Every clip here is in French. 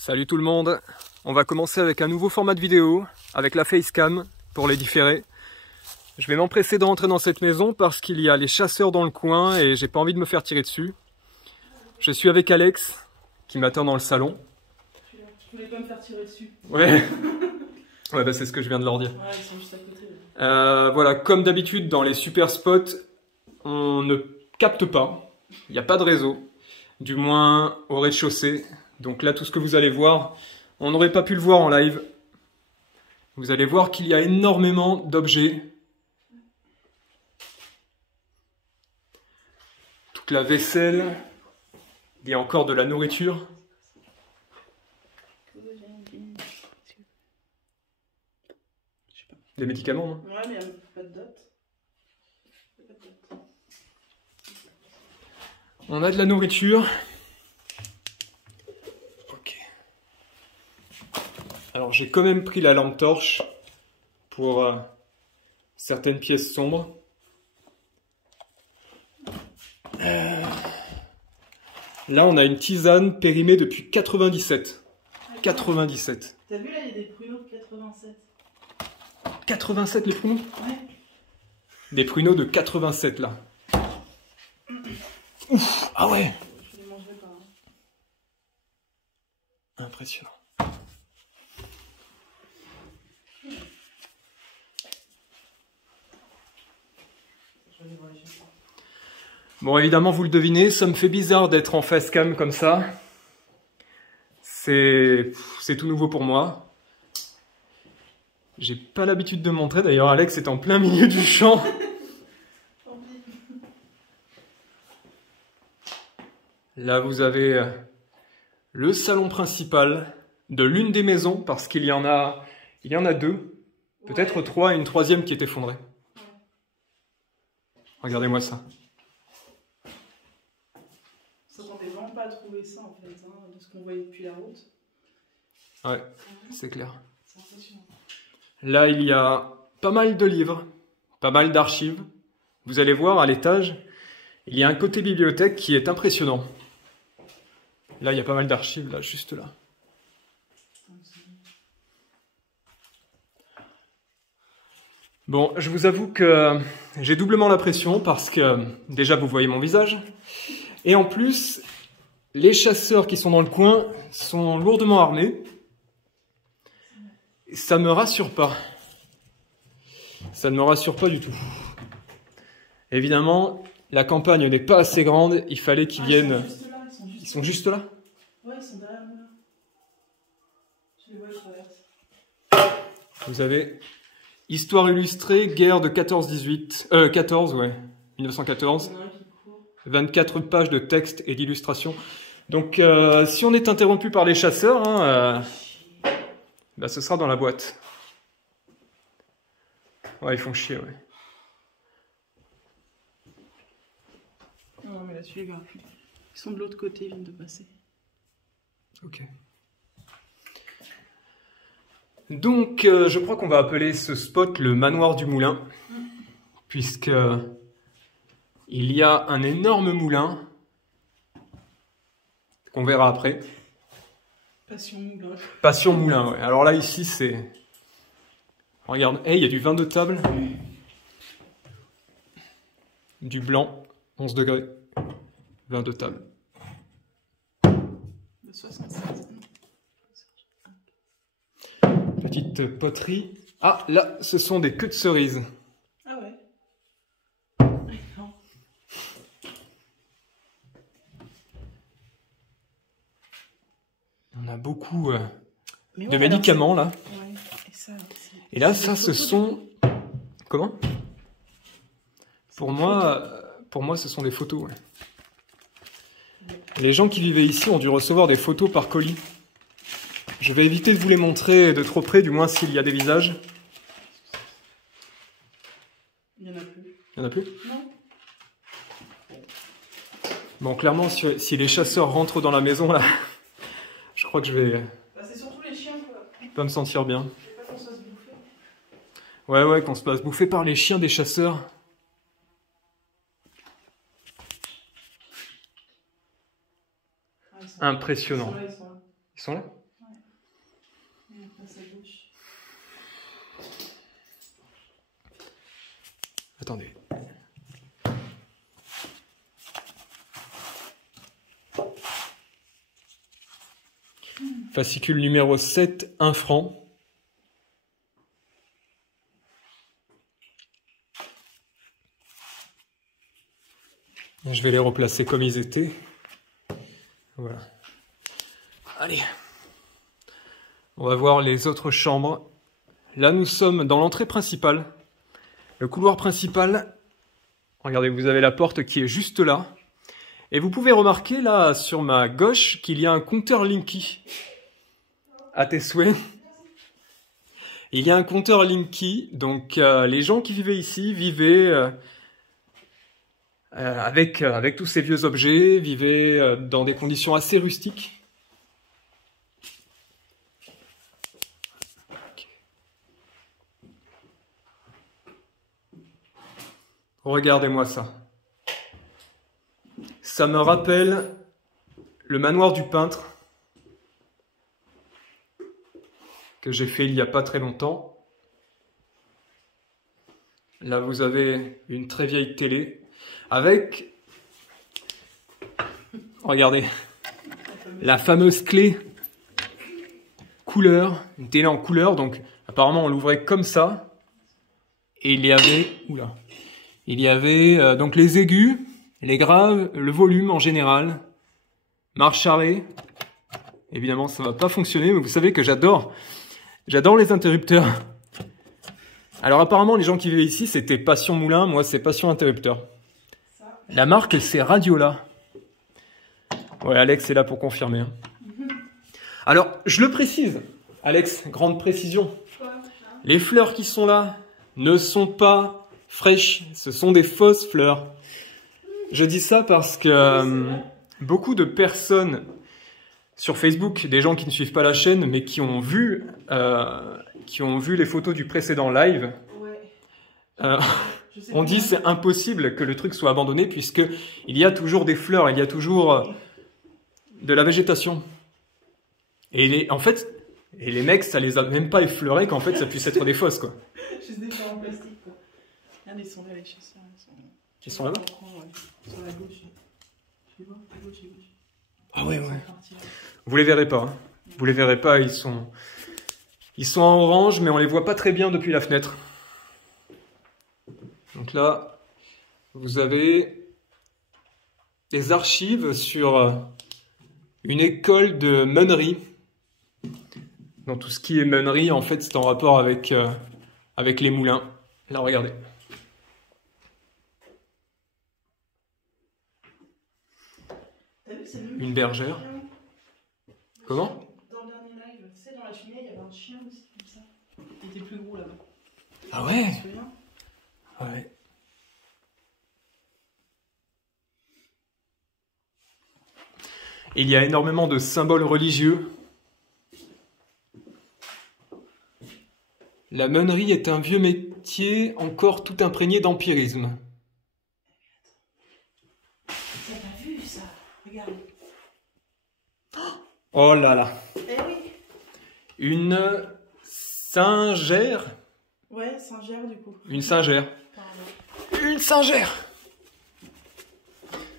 Salut tout le monde, on va commencer avec un nouveau format de vidéo, avec la facecam pour les différer. Je vais m'empresser de rentrer dans cette maison parce qu'il y a les chasseurs dans le coin et j'ai pas envie de me faire tirer dessus. Je suis avec Alex qui m'attend dans le salon. Tu voulais pas me faire tirer dessus? Ouais, ouais bah c'est ce que je viens de leur dire. Ouais, ils sont juste à côté. Voilà, comme d'habitude dans les super spots, on ne capte pas, il n'y a pas de réseau, du moins au rez-de-chaussée. Donc là, tout ce que vous allez voir, on n'aurait pas pu le voir en live. Vous allez voir qu'il y a énormément d'objets. Toute la vaisselle, il y a encore de la nourriture. Des médicaments, non? Ouais, mais il n'y a pas de dot. On a de la nourriture. Ok. Alors j'ai quand même pris la lampe torche pour certaines pièces sombres. Là on a une tisane périmée depuis 97. 97. T'as vu là, il y a des pruneaux de 87. 87 les pruneaux? Ouais. Des pruneaux de 87 là. Ouf, ah ouais. Je les mangerai pas. Hein. Impressionnant. Bon, évidemment, vous le devinez, ça me fait bizarre d'être en facecam comme ça. C'est tout nouveau pour moi. J'ai pas l'habitude de montrer, d'ailleurs Alex est en plein milieu du champ. Là, vous avez le salon principal de l'une des maisons, parce qu'il y en a deux, peut-être Ouais. trois, et une troisième qui est effondrée. Ouais. Regardez-moi ça. On s'attendait vraiment pas à trouver ça en fait, hein, de ce qu'on voyait depuis la route. Ouais, c'est clair. C'est impressionnant. Là, il y a pas mal de livres, pas mal d'archives. Vous allez voir, à l'étage, il y a un côté bibliothèque qui est impressionnant. Là, il y a pas mal d'archives, là, juste là. Bon, je vous avoue que j'ai doublement la pression parce que, déjà, vous voyez mon visage. Et en plus, les chasseurs qui sont dans le coin sont lourdement armés. Ça me rassure pas. Ça ne me rassure pas du tout. Évidemment, la campagne n'est pas assez grande. Il fallait qu'ils viennent... Ils sont juste là? Ouais, ils sont derrière nous là. Je les vois, ils traversent. Vous avez Histoire illustrée, guerre de 14-18... 14, ouais. 1914. Il y en a un qui court. 24 pages de texte et d'illustration. Donc, si on est interrompu par les chasseurs, hein, bah, ce sera dans la boîte. Ouais, ils font chier, ouais. Non, mais là, celui-là, ils sont de l'autre côté, ils viennent de passer. Ok. Donc, je crois qu'on va appeler ce spot le manoir du moulin, puisque il y a un énorme moulin qu'on verra après. Passion moulin. Passion moulin, ouais. Alors là, ici, c'est... Regarde, hey, il y a du vin de table. Du blanc, 11 degrés. Vin de table. De 67. Petite poterie. Ah, là, ce sont des queues de cerises. Ah ouais. Non. On a beaucoup Mais de ouais, médicaments, là. Ouais, et ça, Et là, c'est ça, des ce photos sont... Comment? Pour moi, ce sont des photos, ouais. Les gens qui vivaient ici ont dû recevoir des photos par colis. Je vais éviter de vous les montrer de trop près, du moins s'il y a des visages. Il n'y en a plus. Il n'y en a plus? Non. Bon, clairement, si les chasseurs rentrent dans la maison, là, je crois que je vais Bah, c'est surtout les chiens, quoi. pas me sentir bien. Je sais pas qu'on se fasse bouffer. Ouais, qu'on se fasse bouffer par les chiens des chasseurs. Ah, Impressionnant. Ils sont là. Ils sont là? On passe à gauche. Attendez. Fascicule numéro 7, 1 franc. Je vais les replacer comme ils étaient. Voilà. Allez. On va voir les autres chambres. Là, nous sommes dans l'entrée principale. Le couloir principal. Regardez, vous avez la porte qui est juste là. Et vous pouvez remarquer là, sur ma gauche, qu'il y a un compteur Linky. À tes souhaits. Il y a un compteur Linky. Donc, les gens qui vivaient ici vivaient... avec tous ces vieux objets, vivaient dans des conditions assez rustiques. Regardez-moi ça. Ça me rappelle le manoir du peintre que j'ai fait il n'y a pas très longtemps. Là, vous avez une très vieille télé. Avec, regardez, la fameuse clé couleur, une télé en couleur, donc apparemment on l'ouvrait comme ça, et il y avait donc les aigus, les graves, le volume en général, marche arrêt, évidemment ça va pas fonctionner, mais vous savez que j'adore les interrupteurs. Alors apparemment les gens qui vivaient ici c'était Passion Moulin, moi c'est Passion Interrupteur. La marque, c'est Radiola. Ouais, Alex est là pour confirmer. Hein. Alors, je le précise, Alex, grande précision. Les fleurs qui sont là ne sont pas fraîches, ce sont des fausses fleurs. Je dis ça parce que beaucoup de personnes sur Facebook, des gens qui ne suivent pas la chaîne, mais qui ont vu les photos du précédent live, on dit c'est impossible que le truc soit abandonné puisque il y a toujours des fleurs, il y a toujours de la végétation. Et en fait, les mecs, ça les a même pas effleurés qu'en fait ça puisse être des fosses quoi. Juste des fleurs en plastique quoi. Regarde, ils sont là les chasseurs. Ils sont là-bas. Sur la gauche. Tu les vois, à gauche. Ah ouais. Vous les verrez pas. Hein. Vous les verrez pas, ils sont en orange, mais on les voit pas très bien depuis la fenêtre. Donc là, vous avez des archives sur une école de meunerie. Dans tout ce qui est meunerie, en fait, c'est en rapport avec les moulins. Là, regardez. Une bergère. Comment? Dans le dernier live, tu sais, dans la cheminée, il y avait un chien aussi, comme ça. Il était plus gros là-bas. Ah ouais? Tu te souviens? Ouais. Il y a énormément de symboles religieux. La meunerie est un vieux métier encore tout imprégné d'empirisme. T'as pas vu ça? Regarde. Oh là là. Eh oui. Une singère. Ouais, Saint-Gère du coup. Une singère. Pardon. Une singère.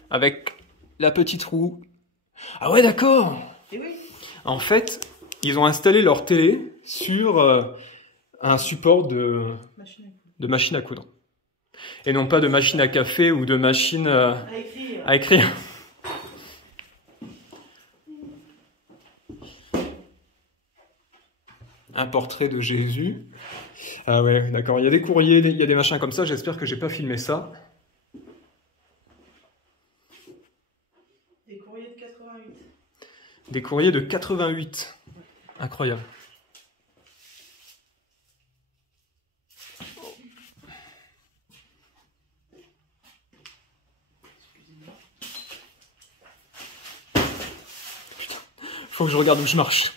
Avec la petite roue. Ah ouais, d'accord. Eh oui. En fait, ils ont installé leur télé sur un support de machine à coudre. Et non pas de machine à café ou de machine à écrire. Un portrait de Jésus. Ah ouais, d'accord. Il y a des courriers, il y a des machins comme ça. J'espère que j'ai pas filmé ça. Des courriers de 88. Des courriers de 88. Incroyable. Putain, faut que je regarde où je marche.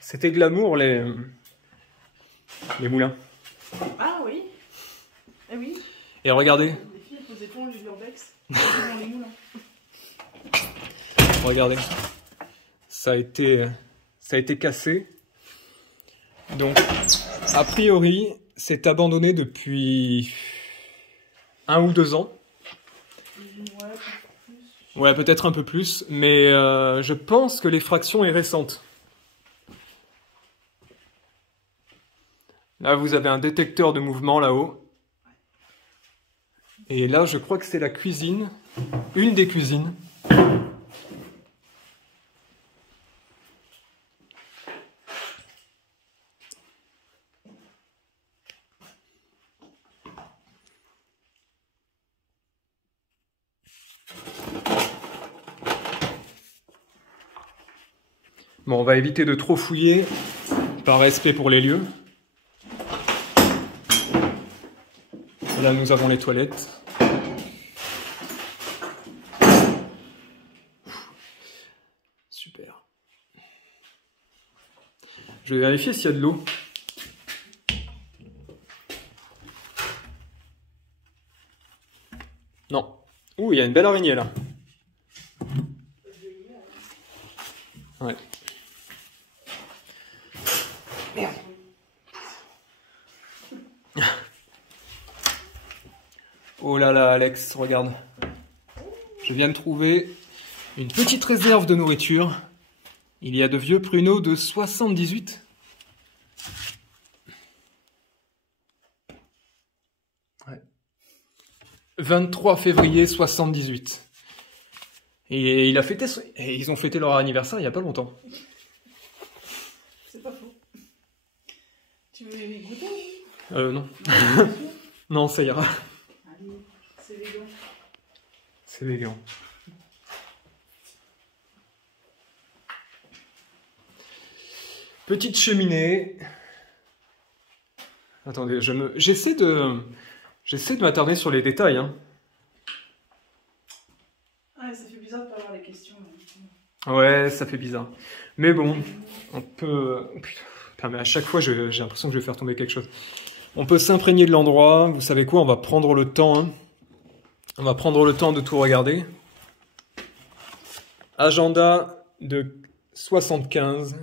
C'était glamour les moulins. Ah oui. Eh oui. Et regardez, Les filles posaient ton l'urbex dans les moulins. regardez. Ça a été cassé. Donc, a priori, c'est abandonné depuis 1 ou 2 ans. Ouais, peut-être un peu plus, mais je pense que l'effraction est récente. Là, vous avez un détecteur de mouvement là-haut. Et là, je crois que c'est la cuisine, une des cuisines. Bon, on va éviter de trop fouiller, par respect pour les lieux. Et là, nous avons les toilettes. Super. Je vais vérifier s'il y a de l'eau. Non. Ouh, il y a une belle araignée là. Ouais. Merde. Oh là là, Alex, regarde. Je viens de trouver une petite réserve de nourriture. Il y a de vieux pruneaux de 78. Ouais. 23 février 78. Et ils ont fêté leur anniversaire il n'y a pas longtemps. C'est pas faux. Tu veux les goûter? Non. Non, ça ira. Allez, c'est végan. C'est végan. Petite cheminée. Attendez, j'essaie de m'attarder sur les détails. Hein. Ah, ça fait bizarre de pas avoir les questions. Ouais, ça fait bizarre. Mais bon, on peut... Putain, mais à chaque fois, j'ai l'impression que je vais faire tomber quelque chose. On peut s'imprégner de l'endroit. Vous savez quoi? On va prendre le temps. Hein. On va prendre le temps de tout regarder. Agenda de 75.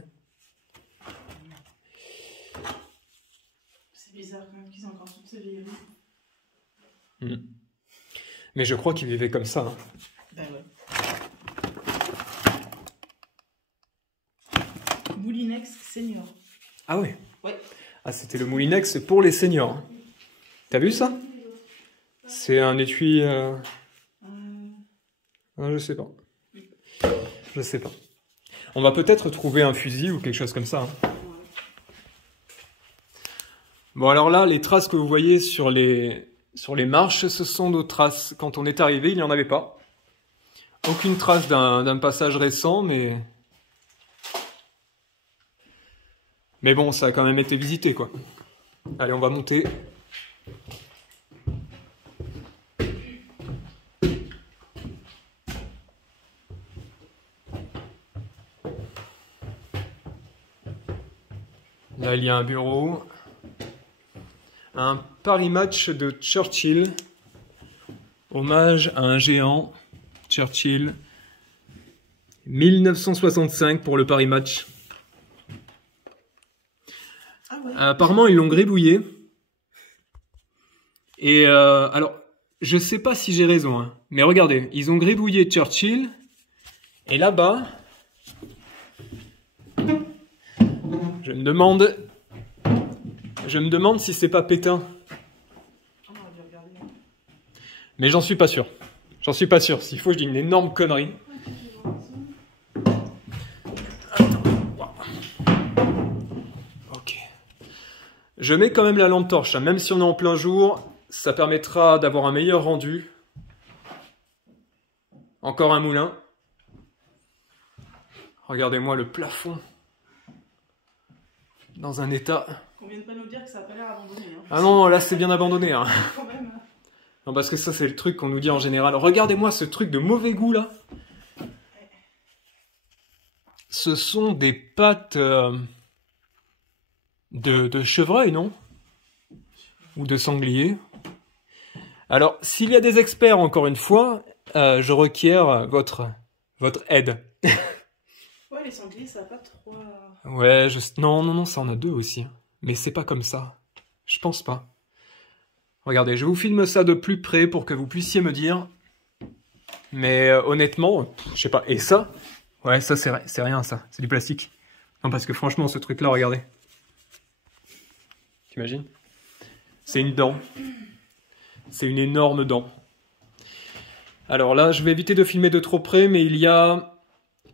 C'est bizarre quand même qu'ils aient encore toutes ces vieilles. Mais je crois qu'ils vivaient comme ça. Hein. Ben ouais. Moulinex senior. Ah ouais? Ouais. Ah, c'était le Moulinex pour les seniors. T'as vu ça? C'est un étui... Ah, je sais pas. Je sais pas. On va peut-être trouver un fusil ou quelque chose comme ça. Hein. Bon, alors là, les traces que vous voyez sur les marches, ce sont nos traces. Quand on est arrivé, il n'y en avait pas. Aucune trace d'un passage récent, mais bon, ça a quand même été visité, quoi. Allez, on va monter. Là, il y a un bureau. Un Paris Match de Churchill. Hommage à un géant. Churchill. 1965 pour le Paris Match. Ah ouais. Apparemment, ils l'ont gribouillé. Et alors, je sais pas si j'ai raison, hein, mais regardez, ils ont gribouillé Churchill. Et là-bas, je me demande si c'est pas Pétain. On aurait dû regarder. Mais j'en suis pas sûr. J'en suis pas sûr. S'il faut, je dis une énorme connerie. Ok. Je mets quand même la lampe torche. Hein. Même si on est en plein jour, ça permettra d'avoir un meilleur rendu. Encore un moulin. Regardez-moi le plafond. Dans un état... On vient de pas nous dire que ça a pas l'air abandonné. Hein. Ah non, là c'est bien abandonné. Hein. Quand même. Non, parce que ça c'est le truc qu'on nous dit en général. Regardez-moi ce truc de mauvais goût là. Ce sont des pattes de chevreuil, non? Ou de sanglier. Alors, s'il y a des experts, encore une fois, je requiers votre aide. Ouais, les sangliers, ça va pas trop... Ouais, non, ça en a deux aussi. Mais c'est pas comme ça. Je pense pas. Regardez, je vous filme ça de plus près pour que vous puissiez me dire. Mais honnêtement, je sais pas. Et ça? Ouais, ça c'est rien, ça. C'est du plastique. Non, parce que franchement, ce truc-là, regardez. T'imagines? C'est une dent. C'est une énorme dent. Alors là, je vais éviter de filmer de trop près, mais il y a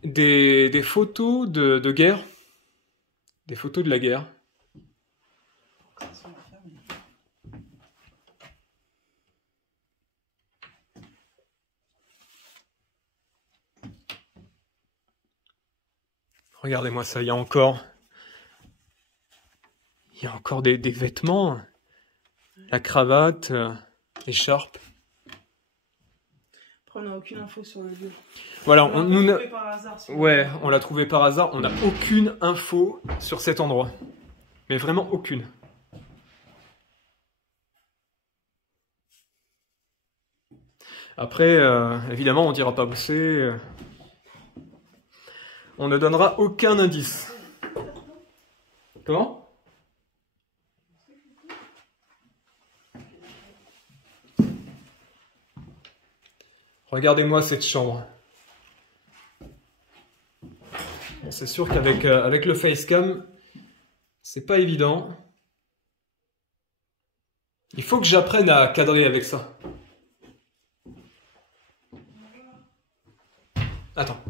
des photos de guerre. Des photos de la guerre. Regardez-moi ça, il y a encore des vêtements, la cravate, l'écharpe. Après, on n'a aucune info sur le lieu. Voilà, On l'a trouvé par hasard. Ouais, on l'a trouvé par hasard. On n'a aucune info sur cet endroit. Mais vraiment aucune. Après, évidemment, on dira pas où c'est. On ne donnera aucun indice. Comment? Regardez-moi cette chambre. Bon, c'est sûr qu'avec avec le facecam, c'est pas évident. Il faut que j'apprenne à cadrer avec ça. Attends.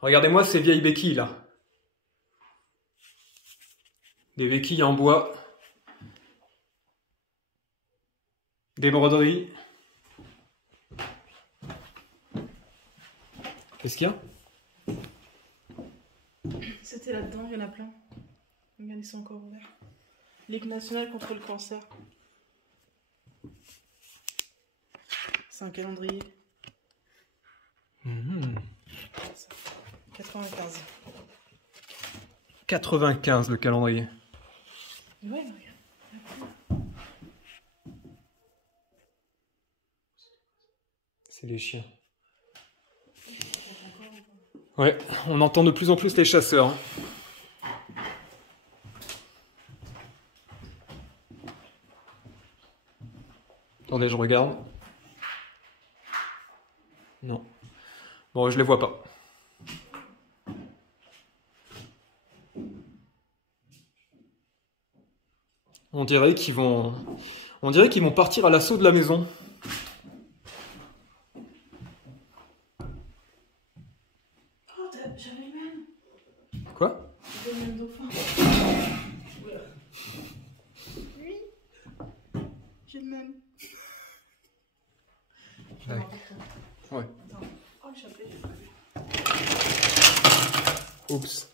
Regardez-moi ces vieilles béquilles là. Des béquilles en bois. Des broderies. Qu'est-ce qu'il y a? C'était là-dedans, il y en a plein. Regardez, c'est encore ouvert. Ligue nationale contre le cancer. C'est un calendrier. 95. 95 le calendrier. Ouais, regarde. C'est les chiens. Ouais, on entend de plus en plus les chasseurs. Attendez, je regarde. Non. Bon, je les vois pas. On dirait qu'ils vont partir à l'assaut de la maison. Oh, j'avais le même. Quoi? J'avais le même dauphin. Oui. J'ai le même. Ouais. Ouais. Attends. Oh, le chapelet, j'ai pas vu. Oups.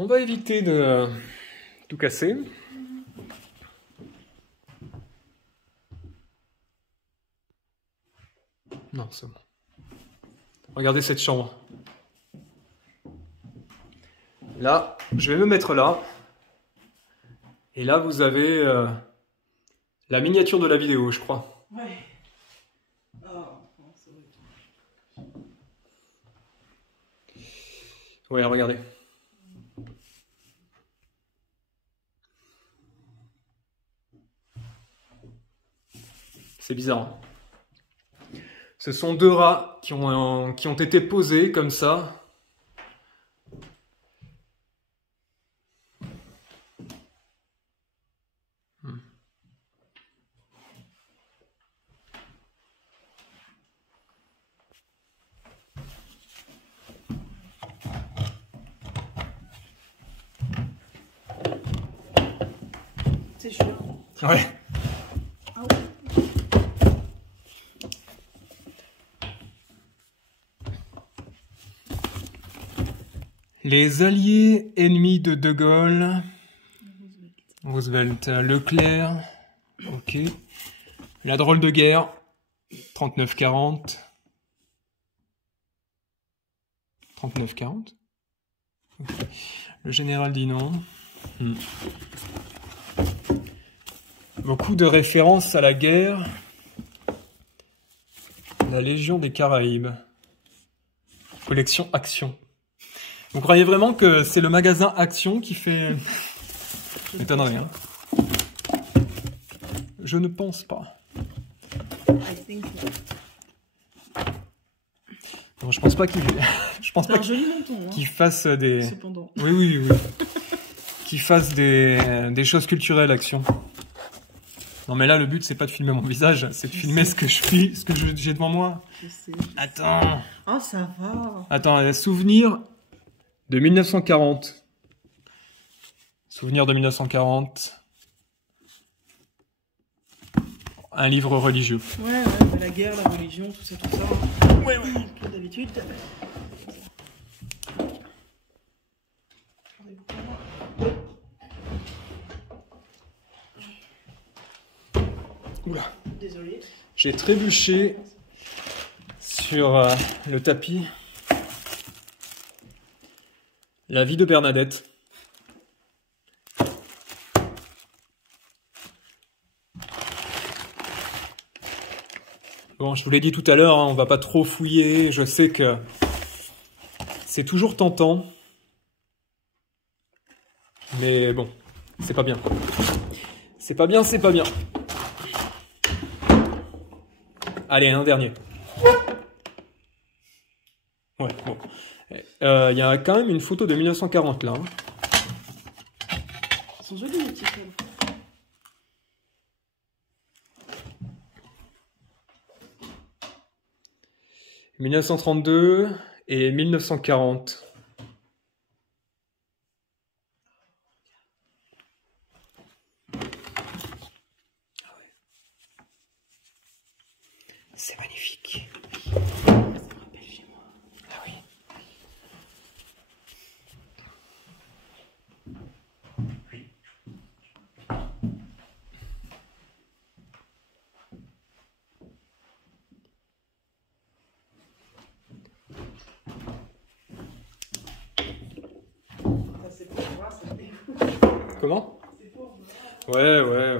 On va éviter de tout casser. Non, c'est bon. Regardez cette chambre. Là, je vais me mettre là. Et là, vous avez la miniature de la vidéo, je crois. Ouais. Oh, c'est vrai. Ouais, regardez. C'est bizarre. Hein. Ce sont deux rats qui ont été posés comme ça. C'est chiant. Ouais. Ah ouais. Les alliés ennemis de De Gaulle. Roosevelt. Leclerc. Ok. La drôle de guerre. 39-40. 39-40. Okay. Le général dit non. Beaucoup de références à la guerre. La Légion des Caraïbes. Collection Action. Vous croyez vraiment que c'est le magasin Action qui fait... M'étonnerait, hein. Je ne pense pas. Non, je pense pas qu'il... Je pense pas qu'il fasse des... Cependant. Oui, oui, oui. Qu'il fasse des choses culturelles, Action. Non, mais là, le but, c'est pas de filmer mon visage, c'est de filmer ce que je suis, ce que j'ai devant moi. Je sais. Attends. Oh, ça va. Attends, souvenir de 1940. Souvenir de 1940. Un livre religieux. Ouais, ouais, la guerre, la religion, tout ça, tout ça. Ouais, ouais, comme d'habitude. Oula. Désolé. J'ai trébuché sur le tapis. La vie de Bernadette. Bon, je vous l'ai dit tout à l'heure, hein, on va pas trop fouiller. Je sais que c'est toujours tentant. Mais bon, c'est pas bien. C'est pas bien, c'est pas bien. Allez, un dernier. Ouais, bon. Il y a quand même une photo de 1940 là. Hein. Ils sont jolis les petits films. « 1932 et 1940. C'est magnifique. Ça me rappelle chez moi. Ah oui. Ça, c'est pour moi, ça me dégoûte. Comment? C'est pour moi. Ouais.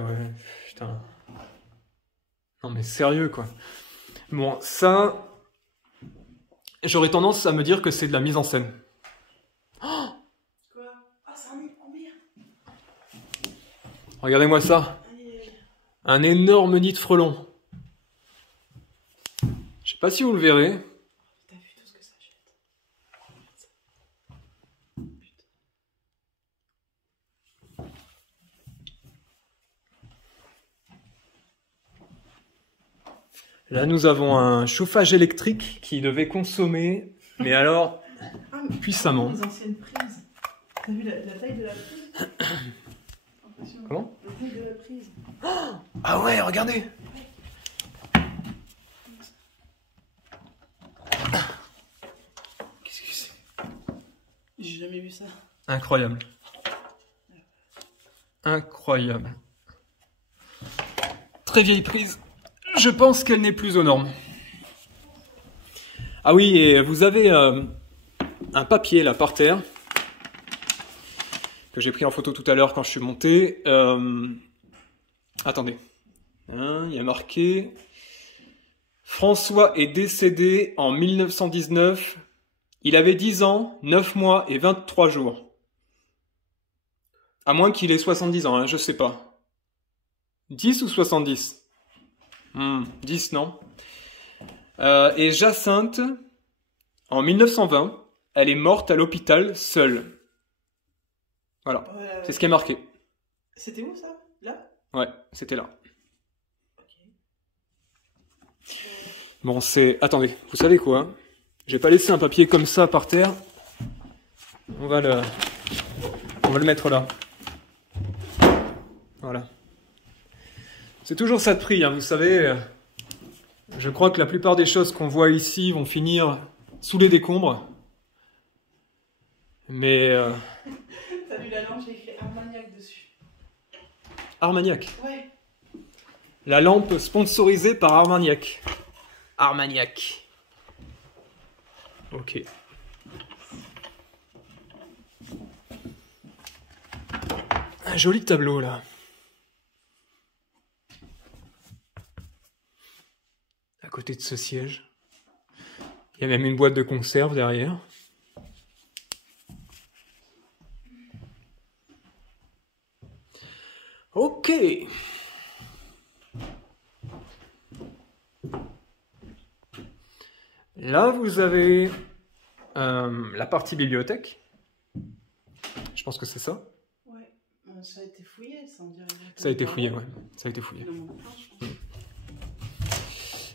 Putain. Non mais sérieux quoi. Bon, ça... J'aurais tendance à me dire que c'est de la mise en scène. Quoi? Ah, c'est un nid. Oh merde. Regardez-moi ça. Un énorme nid de frelons. Je sais pas si vous le verrez. T'as vu tout ce que ça jette? Putain. Là, nous avons un chauffage électrique qui devait consommer, mais alors, puissamment. Les anciennes prises. T'as vu la taille de la prise? Impressionnant. Comment? La taille de la prise. Ah ouais, regardez. Qu'est-ce que c'est? J'ai jamais vu ça. Incroyable. Incroyable. Très vieille prise. Je pense qu'elle n'est plus aux normes. Ah oui, et vous avez un papier là par terre que j'ai pris en photo tout à l'heure quand je suis monté. Attendez. Hein, il y a marqué François est décédé en 1919. Il avait 10 ans, 9 mois et 23 jours. À moins qu'il ait 70 ans, hein, je sais pas. 10 ou 70 10, non. Et Jacinthe, en 1920, elle est morte à l'hôpital seule. Voilà, c'est ce qui est marqué. C'était où ça? Là? Ouais, c'était là. Ok. Bon, c'est... Attendez, vous savez quoi? Je vais pas laisser un papier comme ça par terre. On va le mettre là. Voilà. C'est toujours ça de prix, hein, vous savez. Je crois que la plupart des choses qu'on voit ici vont finir sous les décombres. Mais... T'as vu la lampe, j'ai écrit Armagnac dessus. Armagnac. Ouais. La lampe sponsorisée par Armagnac. Armagnac. Ok. Un joli tableau là. À côté de ce siège. Il y a même une boîte de conserve derrière. Ok. Là, vous avez la partie bibliothèque. Je pense que c'est ça. Ouais, ça a été fouillé, ça, on dirait. Ça a été fouillé, ouais. Ça a été fouillé. Dans mon planche, je pense.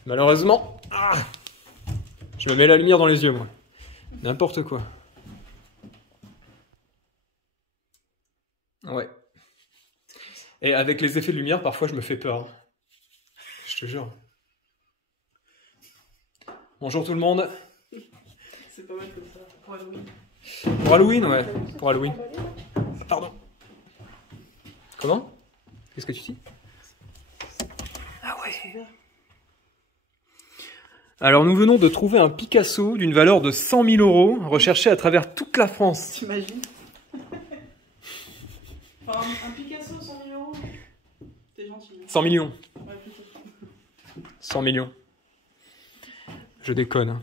Malheureusement, je me mets la lumière dans les yeux, moi. N'importe quoi. Ouais. Et avec les effets de lumière, parfois, je me fais peur. Je te jure. Bonjour tout le monde. C'est pas mal comme ça, pour Halloween. Pour Halloween, ouais. Pour Halloween. Pardon. Comment? Qu'est-ce que tu dis? Ah ouais. Super. Alors nous venons de trouver un Picasso d'une valeur de 100 000 euros, recherché à travers toute la France. T'imagines? Enfin, un Picasso, 100 000 euros. T'es gentil. 100 millions. Ouais, plutôt. 100 millions. Je déconne. Hein.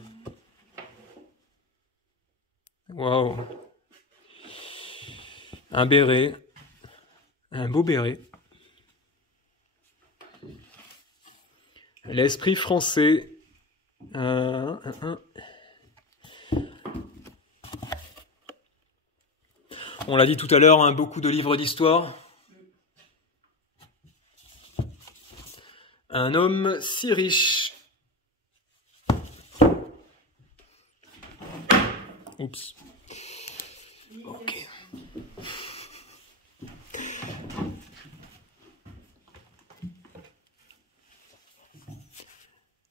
Waouh. Un béret. Un beau béret. L'esprit français. On l'a dit tout à l'heure, hein, beaucoup de livres d'histoire. Un homme si riche. Oups. Ok.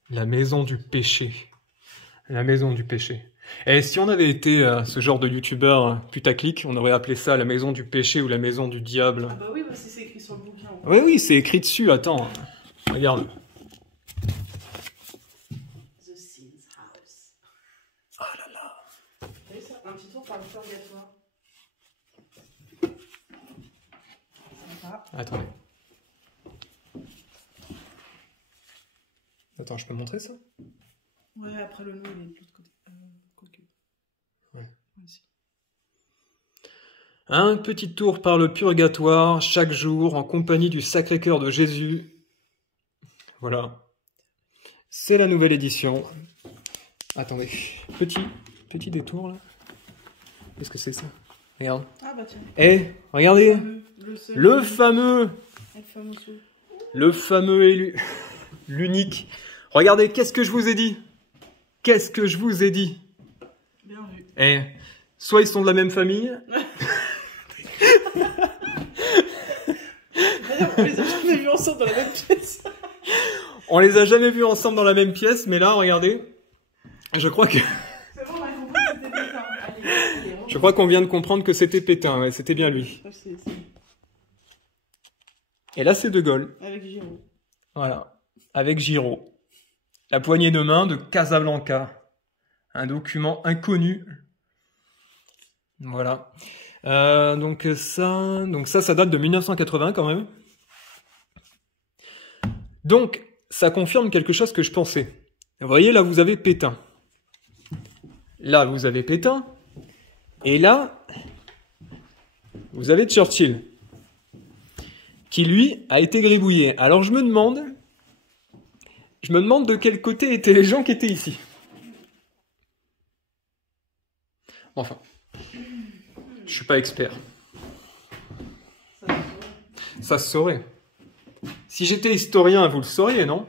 La maison du péché. La maison du péché. Et si on avait été ce genre de youtubeur putaclic, on aurait appelé ça la maison du péché ou la maison du diable. Ah bah oui, bah c'est écrit sur le bouquin. Oui, oui, c'est écrit dessus, attends. Regarde. The Sin's House. Oh là là. T'as vu ça? Un petit tour par le purgatoire. Sympa. Attendez. Attends, je peux montrer ça? Ouais, après le nom, il est de l'autre côté. Quoique. Ouais. Vas-y. Un petit tour par le purgatoire, chaque jour, en compagnie du Sacré-Cœur de Jésus. Voilà. C'est la nouvelle édition. Attendez. Petit détour, là. Qu'est-ce que c'est, ça? Regarde. Ah bah tiens. Eh, regardez. Le fameux. El famoso. Le fameux élu. L'unique. Regardez, qu'est-ce que je vous ai dit? Qu'est-ce que je vous ai dit? Bien vu. Eh, soit ils sont de la même famille. D'ailleurs, on les a jamais vus ensemble dans la même pièce. On les a jamais vus ensemble dans la même pièce, mais là, regardez. Je crois que... C'est bon, on a compris que c'était Pétain. Allez, Je crois qu'on vient de comprendre que c'était Pétain, ouais, c'était bien lui. Et là, c'est De Gaulle. Avec Giraud. Voilà. Avec Giraud. La poignée de main de Casablanca. Un document inconnu. Voilà. Donc ça date de 1980 quand même. Donc, ça confirme quelque chose que je pensais. Vous voyez, là, vous avez Pétain. Là, vous avez Pétain. Et là, vous avez Churchill. Qui, lui, a été gribouillé. Alors, je me demande de quel côté étaient les gens qui étaient ici. Enfin, je suis pas expert. Ça se saurait. Si j'étais historien, vous le sauriez, non?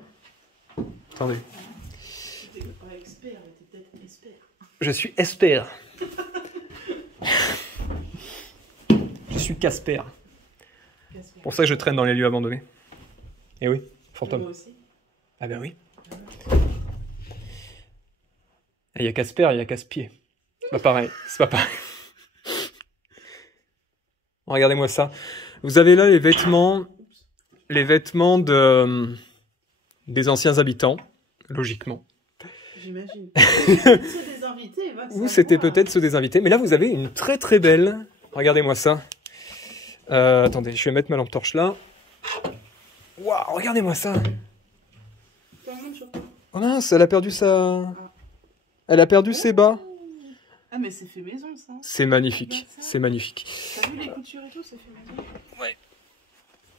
Attendez. T'es pas expert, mais t'es peut-être expert. Je suis expert. Je suis Casper. Pour ça que je traîne dans les lieux abandonnés. Eh oui, fantôme. Moi aussi. Ah ben oui. Il y a Casper, il y a Casse-Pied. C'est pas pareil, c'est pas pareil. Regardez-moi ça. Vous avez là les vêtements des anciens habitants, logiquement. J'imagine. Ceux des invités, va Ou c'était peut-être ceux des invités. Mais là, vous avez une très très belle, regardez-moi ça, Attendez, je vais mettre ma lampe torche là. Waouh, regardez-moi ça. Oh mince, elle a perdu sa... Elle a perdu ses bas. Ah mais c'est fait maison ça. C'est magnifique, c'est magnifique. T'as vu les coutures et tout, c'est fait maison. Ouais.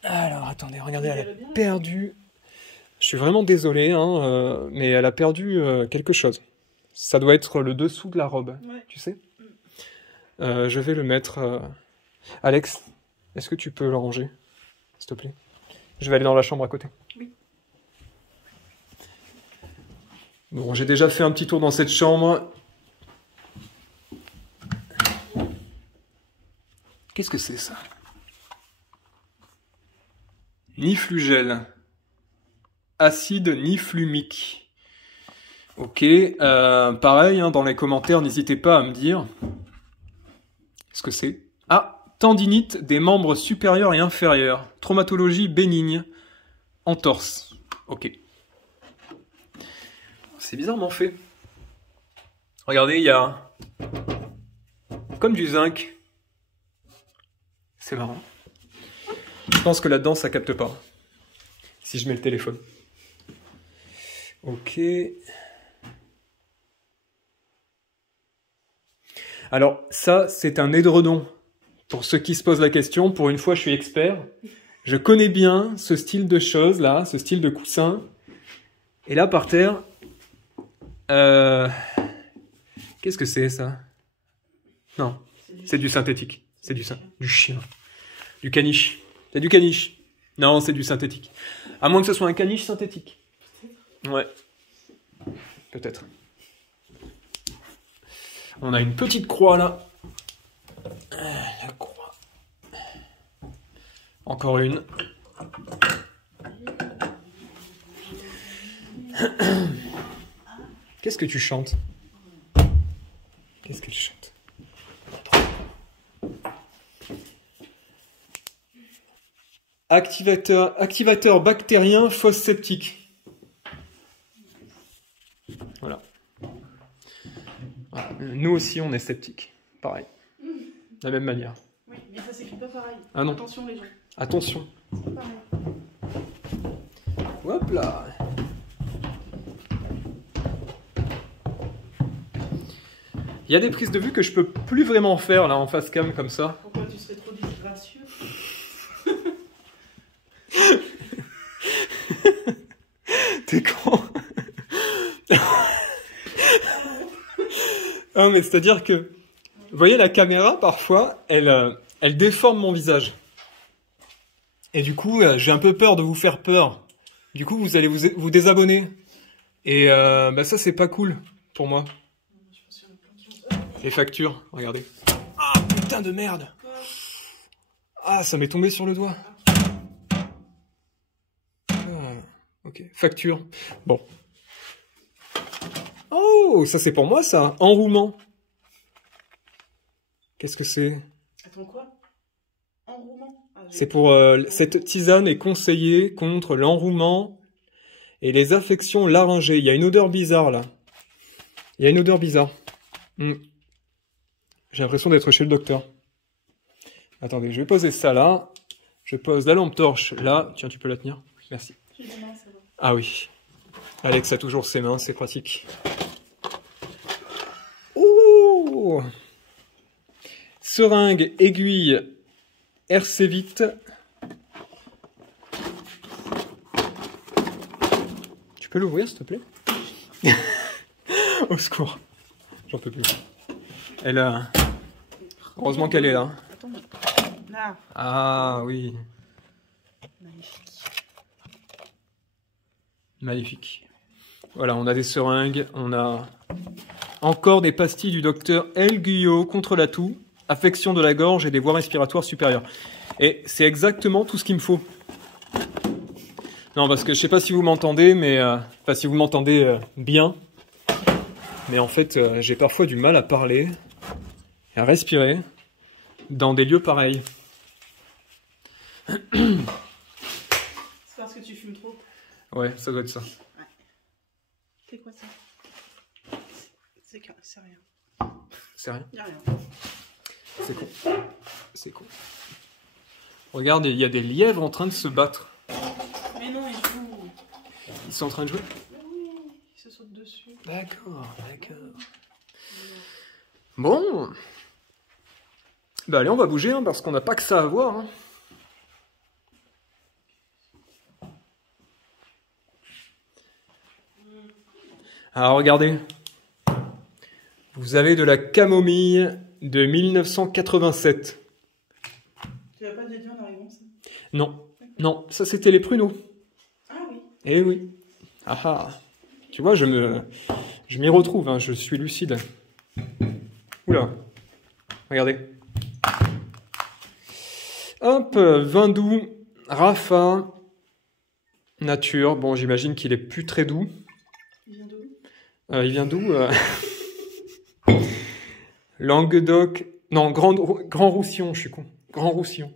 Alors attendez, regardez, elle a perdu... Je suis vraiment désolé, hein, mais elle a perdu quelque chose. Ça doit être le dessous de la robe, Ouais. tu sais. Je vais le mettre... Alex, est-ce que tu peux le ranger, s'il te plaît? Je vais aller dans la chambre à côté. Oui. Bon, j'ai déjà fait un petit tour dans cette chambre. Qu'est-ce que c'est ça? Niflugel. Acide niflumique. Ok, pareil, hein, dans les commentaires, n'hésitez pas à me dire ce que c'est. Ah, tendinite des membres supérieurs et inférieurs. Traumatologie bénigne. Entorse. Ok. C'est bizarrement fait. Regardez, il y a comme du zinc. C'est marrant. Je pense que là-dedans, ça capte pas. Si je mets le téléphone. Ok. Alors, ça, c'est un édredon. Pour ceux qui se posent la question, pour une fois, je suis expert. Je connais bien ce style de choses, là, ce style de coussin. Et là, par terre... Qu'est-ce que c'est, ça? Non, c'est du synthétique. C'est du chien. Du caniche. C'est du caniche. Non, c'est du synthétique. À moins que ce soit un caniche synthétique. Ouais. Peut-être. On a une petite croix, là. La croix. Encore une. Qu'est-ce que tu chantes? Qu'est-ce qu'elle chante? Activateur bactérien fosse septique. Voilà. Voilà. Nous aussi, on est sceptiques. Pareil. De la même manière. Oui, mais ça s'écrit pas pareil. Ah non. Attention les gens. Attention. C'est pas pareil. Hop là. Il y a des prises de vue que je peux plus vraiment faire là en face cam comme ça. Pourquoi tu serais trop disgracieux? T'es con. Ah mais c'est-à-dire que, vous voyez la caméra parfois, elle déforme mon visage. Et du coup, j'ai un peu peur de vous faire peur. Du coup, vous allez vous désabonner. Et bah ça c'est pas cool pour moi. Les factures, regardez. Ah putain de merde. Ah ça m'est tombé sur le doigt. Ah, ok, facture. Bon. Oh, ça c'est pour moi ça. Enroulement. Qu'est-ce que c'est? Attends quoi? Enroulement? C'est pour... cette tisane est conseillée contre l'enrouement et les affections laryngées. Il y a une odeur bizarre là. Il y a une odeur bizarre. J'ai l'impression d'être chez le docteur. Attendez, je vais poser ça là. Je pose la lampe torche là. Tiens, tu peux la tenir? Merci. Ah oui. Alex a toujours ses mains, c'est pratique. Ouh! Seringue, aiguille, Hercévite. Tu peux l'ouvrir, s'il te plaît? Au secours. J'en peux plus. Elle a... Heureusement qu'elle est là. Là. Ah oui. Magnifique. Magnifique. Voilà, on a des seringues, on a encore des pastilles du docteur El Guyot contre la toux, affection de la gorge et des voies respiratoires supérieures. Et c'est exactement tout ce qu'il me faut. Non, parce que je sais pas si vous m'entendez, mais... Enfin, si vous m'entendez bien. Mais en fait, j'ai parfois du mal à parler et à respirer dans des lieux pareils. C'est parce que tu fumes trop. Ouais, ça doit être ça. Ouais. C'est quoi ça? C'est rien. C'est rien. Y'a rien. C'est con. C'est con. Regarde, il y a des lièvres en train de se battre. Mais non, ils jouent. Ils sont en train de jouer? Mais oui, ils se sautent dessus. D'accord, d'accord. Bon. Bah allez, on va bouger, hein, parce qu'on n'a pas que ça à voir. Hein. Alors regardez. Vous avez de la camomille de 1987. Tu l'as pas déjà dit en arrivant, ça? Non, non, ça c'était les pruneaux. Ah oui. Eh oui. Ah ah. Tu vois, je m'y retrouve, hein, je suis lucide. Oula. Regardez. Hop, vin doux, Rafa, nature. Bon, j'imagine qu'il est plus très doux. Il vient d'où? Il vient d'où Languedoc. Non, Grand Roussillon, je suis con. Grand Roussillon.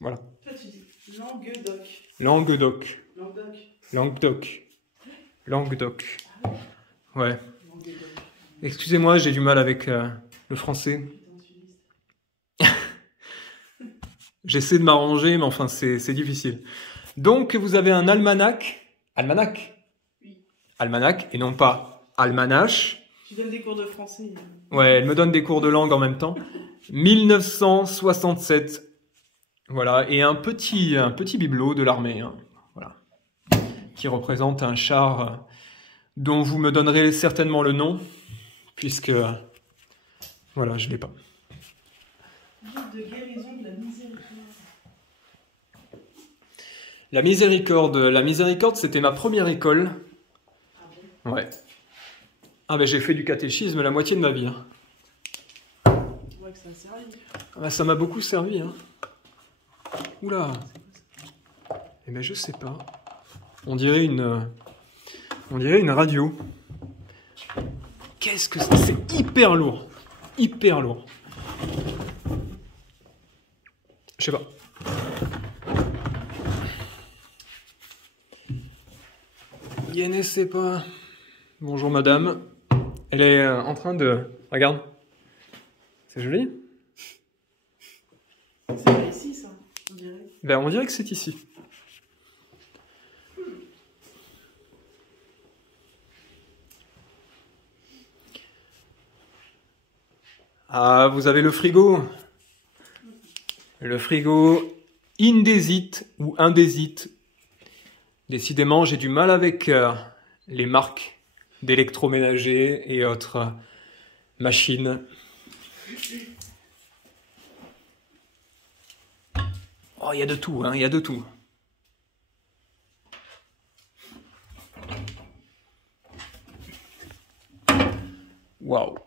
Voilà. Toi, tu dis Languedoc. Languedoc. Languedoc. Languedoc. Languedoc. Ah oui. Ouais. Languedoc. Excusez-moi, j'ai du mal avec le français. Putain, tu dis. J'essaie de m'arranger, mais enfin, c'est difficile. Donc, vous avez un almanach. Almanach? Oui. Almanach, et non pas almanach. Tu donnes des cours de français. Ouais, elle me donne des cours de langue en même temps. 1967. Voilà, et un petit bibelot de l'armée. Hein. Voilà. Qui représente un char dont vous me donnerez certainement le nom, puisque... voilà, je l'ai pas. Livre de guérison de la miséricorde. La miséricorde, c'était ma première école. Ah bon? Ouais. Ah ben j'ai fait du catéchisme la moitié de ma vie. Hein. Tu vois que ça a servi. Ah ben, ça m'a beaucoup servi. Hein. Oula. Eh ben je sais pas. On dirait une radio. Qu'est-ce que c'est? C'est hyper lourd. Hyper lourd. Je sais pas. Yann, c'est pas. Bonjour madame. Elle est en train de... Regarde. C'est joli. C'est pas ici, ça, on dirait. Ben, on dirait que c'est ici. Ah, vous avez le frigo. Le frigo Indesit ou Indesit. Décidément, j'ai du mal avec les marques d'électroménager et autres machines. Oh, il y a de tout, hein, il y a de tout. Waouh.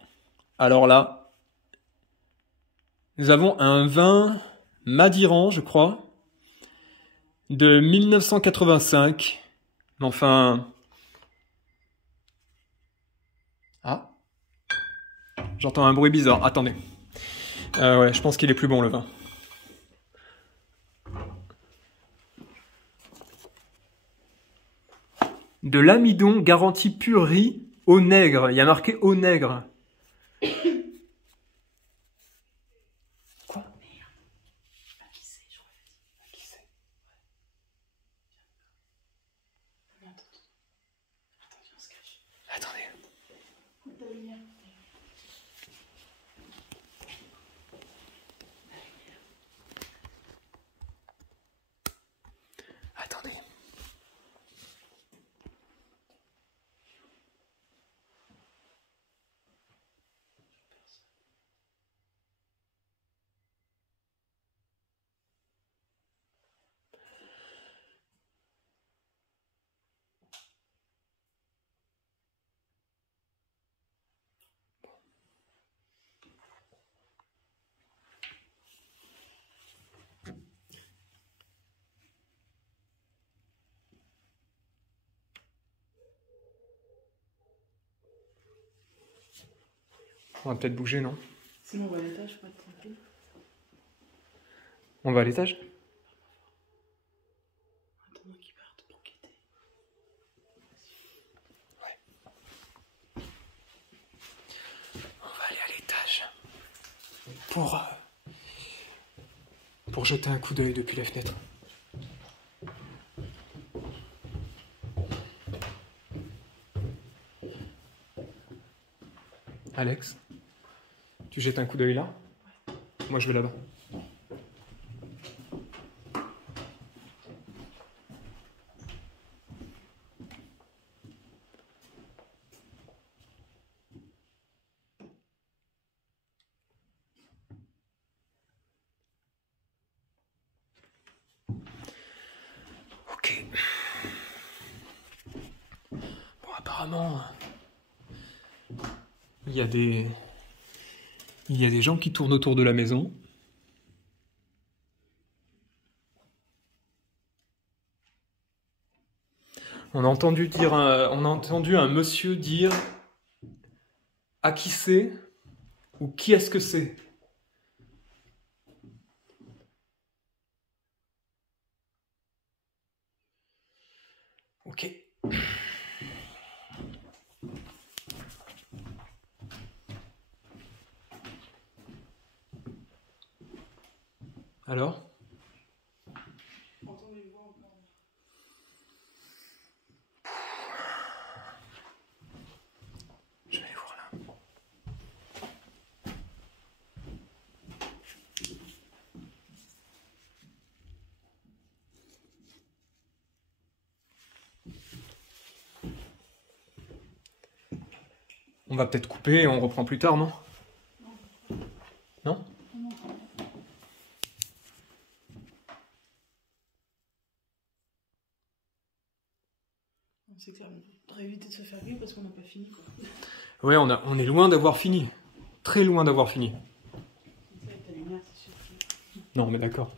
Alors là, nous avons un vin Madiran, je crois, de 1985. Mais enfin... Ah. J'entends un bruit bizarre. Attendez. Ouais, je pense qu'il est plus bon, le vin. De l'amidon garantie pur riz au nègre. Il y a marqué au nègre. Quoi? Merde. Ah, qui c'est, j'aurais dit. Ah, qui c'est? Ouais. Non, attends. Attends, viens, on se cache. Attendez. Où est ta lumière? Attendez. On va peut-être bouger, non? Sinon, on va à l'étage pour être tranquille. On va à l'étage? Attends qu'ils partent pour quitter. Ouais. On va aller à l'étage. Pour pour jeter un coup d'œil depuis la fenêtre. Alex, tu jettes un coup d'œil là? Moi je vais là-bas. Ok. Bon, apparemment, il y a des gens qui tournent autour de la maison. On a entendu un monsieur dire à qui c'est ou qui est-ce que c'est. Ok. Alors? Je vais aller voir là. On va peut-être couper et on reprend plus tard, non? Non? C'est clair, on devrait éviter de se faire griller parce qu'on n'a pas fini, quoi. Ouais, on est loin d'avoir fini. Très loin d'avoir fini. Ça, avec ta lumière, c'est sûr que... Non, mais d'accord.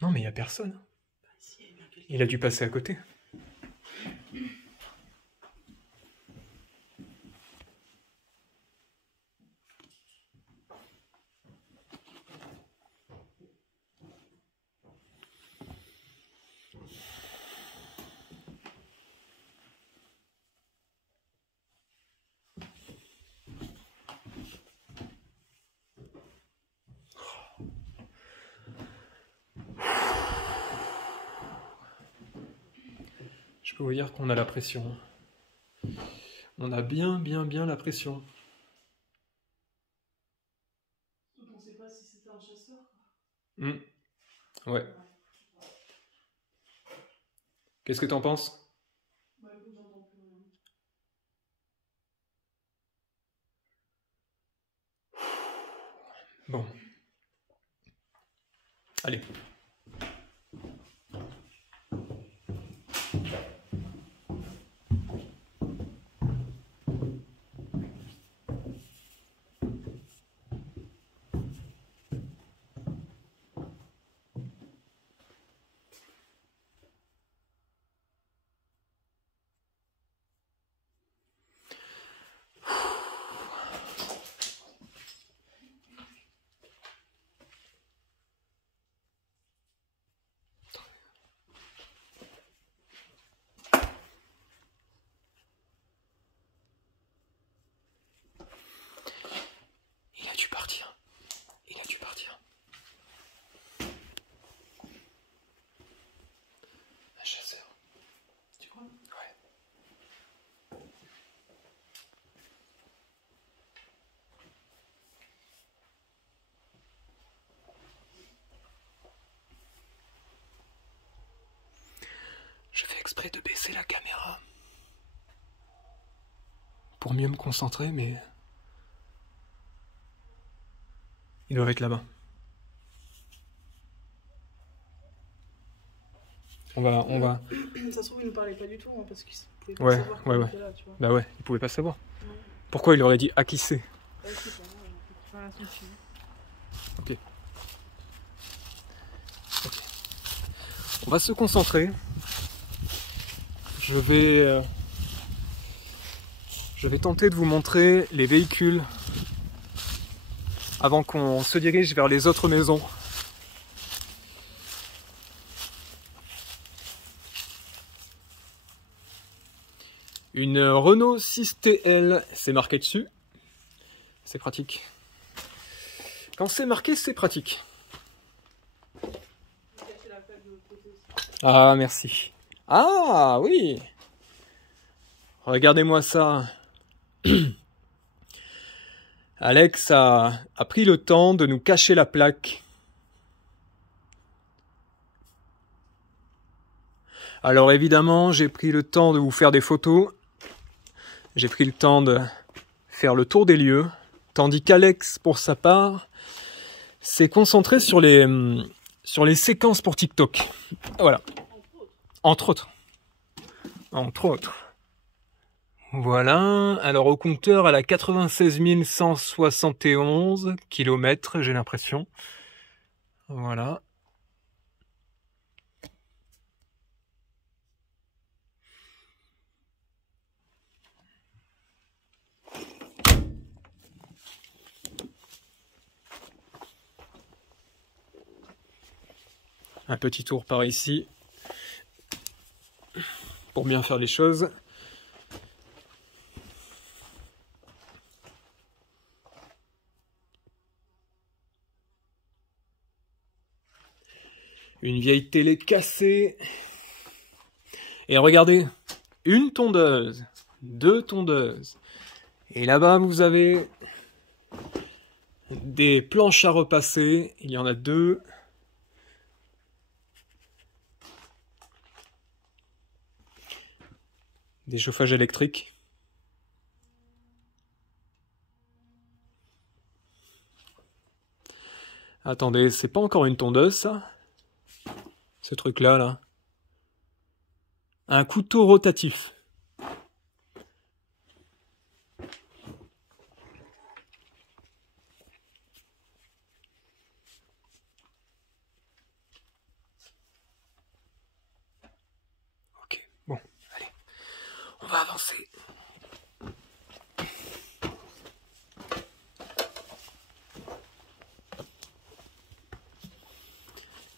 Non, mais il n'y a personne. Bah, si, il y a bien quelqu'un. Il a dû passer à côté. Je peux vous dire qu'on a la pression. On a bien la pression. Donc on sait pas si c'était un chasseur, quoi. Ouais. Qu'est-ce que t'en penses? Bah écoute, j'entends plus rien. Bon. Allez. Il a dû partir. Il a dû partir. Un chasseur. Tu crois? Ouais. Je fais exprès de baisser la caméra pour mieux me concentrer, mais ils doivent être là-bas. On va. Ça se trouve, il nous parlait pas du tout, hein, parce qu'il pouvait pas Ouais, savoir ouais, qu'on ouais. était là, tu vois. Bah ouais, ils pouvaient pas savoir. Ouais. Pourquoi il aurait dit à qui c'est? Ouais, c'est pas moi, on peut faire son film. Ok. Ok. On va se concentrer. Je vais tenter de vous montrer les véhicules avant qu'on se dirige vers les autres maisons. Une Renault 6TL, c'est marqué dessus. C'est pratique. Quand c'est marqué, c'est pratique. Ah, merci. Ah, oui. Regardez-moi ça. Alex a pris le temps de nous cacher la plaque. Alors évidemment, j'ai pris le temps de vous faire des photos. J'ai pris le temps de faire le tour des lieux. Tandis qu'Alex, pour sa part, s'est concentré sur les séquences pour TikTok. Voilà. Entre autres. Entre autres. Voilà. Alors au compteur, elle a 96 171 km, j'ai l'impression. Voilà. Un petit tour par ici. Pour bien faire les choses. Une vieille télé cassée. Et regardez, une tondeuse, 2 tondeuses. Et là-bas, vous avez des planches à repasser. Il y en a 2. Des chauffages électriques. Attendez, c'est pas encore une tondeuse, ça? Ce truc-là, là. Un couteau rotatif. Ok, bon, allez. On va avancer.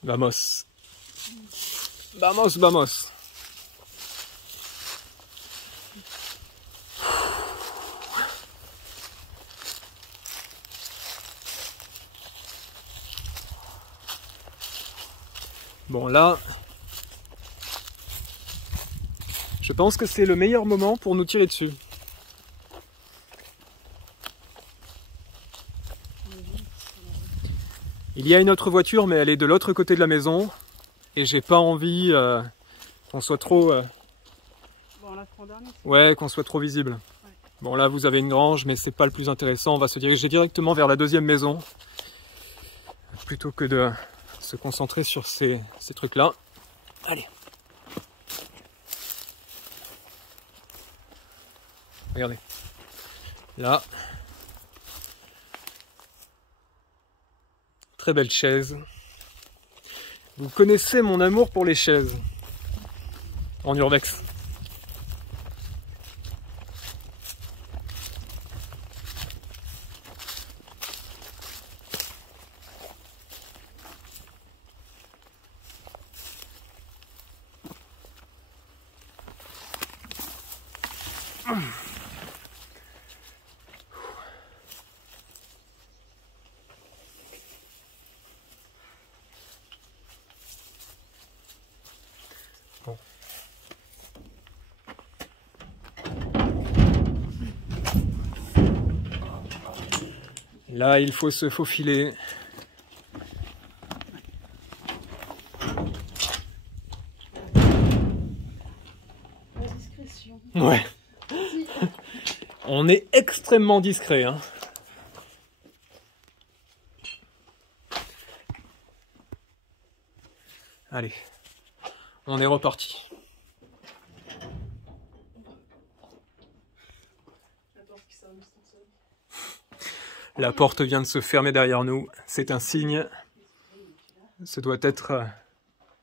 Vamos. Vamos, vamos. Bon, là, je pense que c'est le meilleur moment pour nous tirer dessus. Il y a une autre voiture, mais elle est de l'autre côté de la maison. Et j'ai pas envie qu'on soit trop... Bon, on la prend en dernier. Ouais, qu'on soit trop visible. Ouais. Bon, là, vous avez une grange, mais c'est pas le plus intéressant. On va se diriger directement vers la deuxième maison. Plutôt que de se concentrer sur ces trucs-là. Allez. Regardez. Là. Très belle chaise. Vous connaissez mon amour pour les chaises. En urbex. Bon. Là, il faut se faufiler. La discrétion. Ouais. On est extrêmement discret, hein. Allez, on est reparti. La porte vient de se fermer derrière nous. C'est un signe. Ce doit être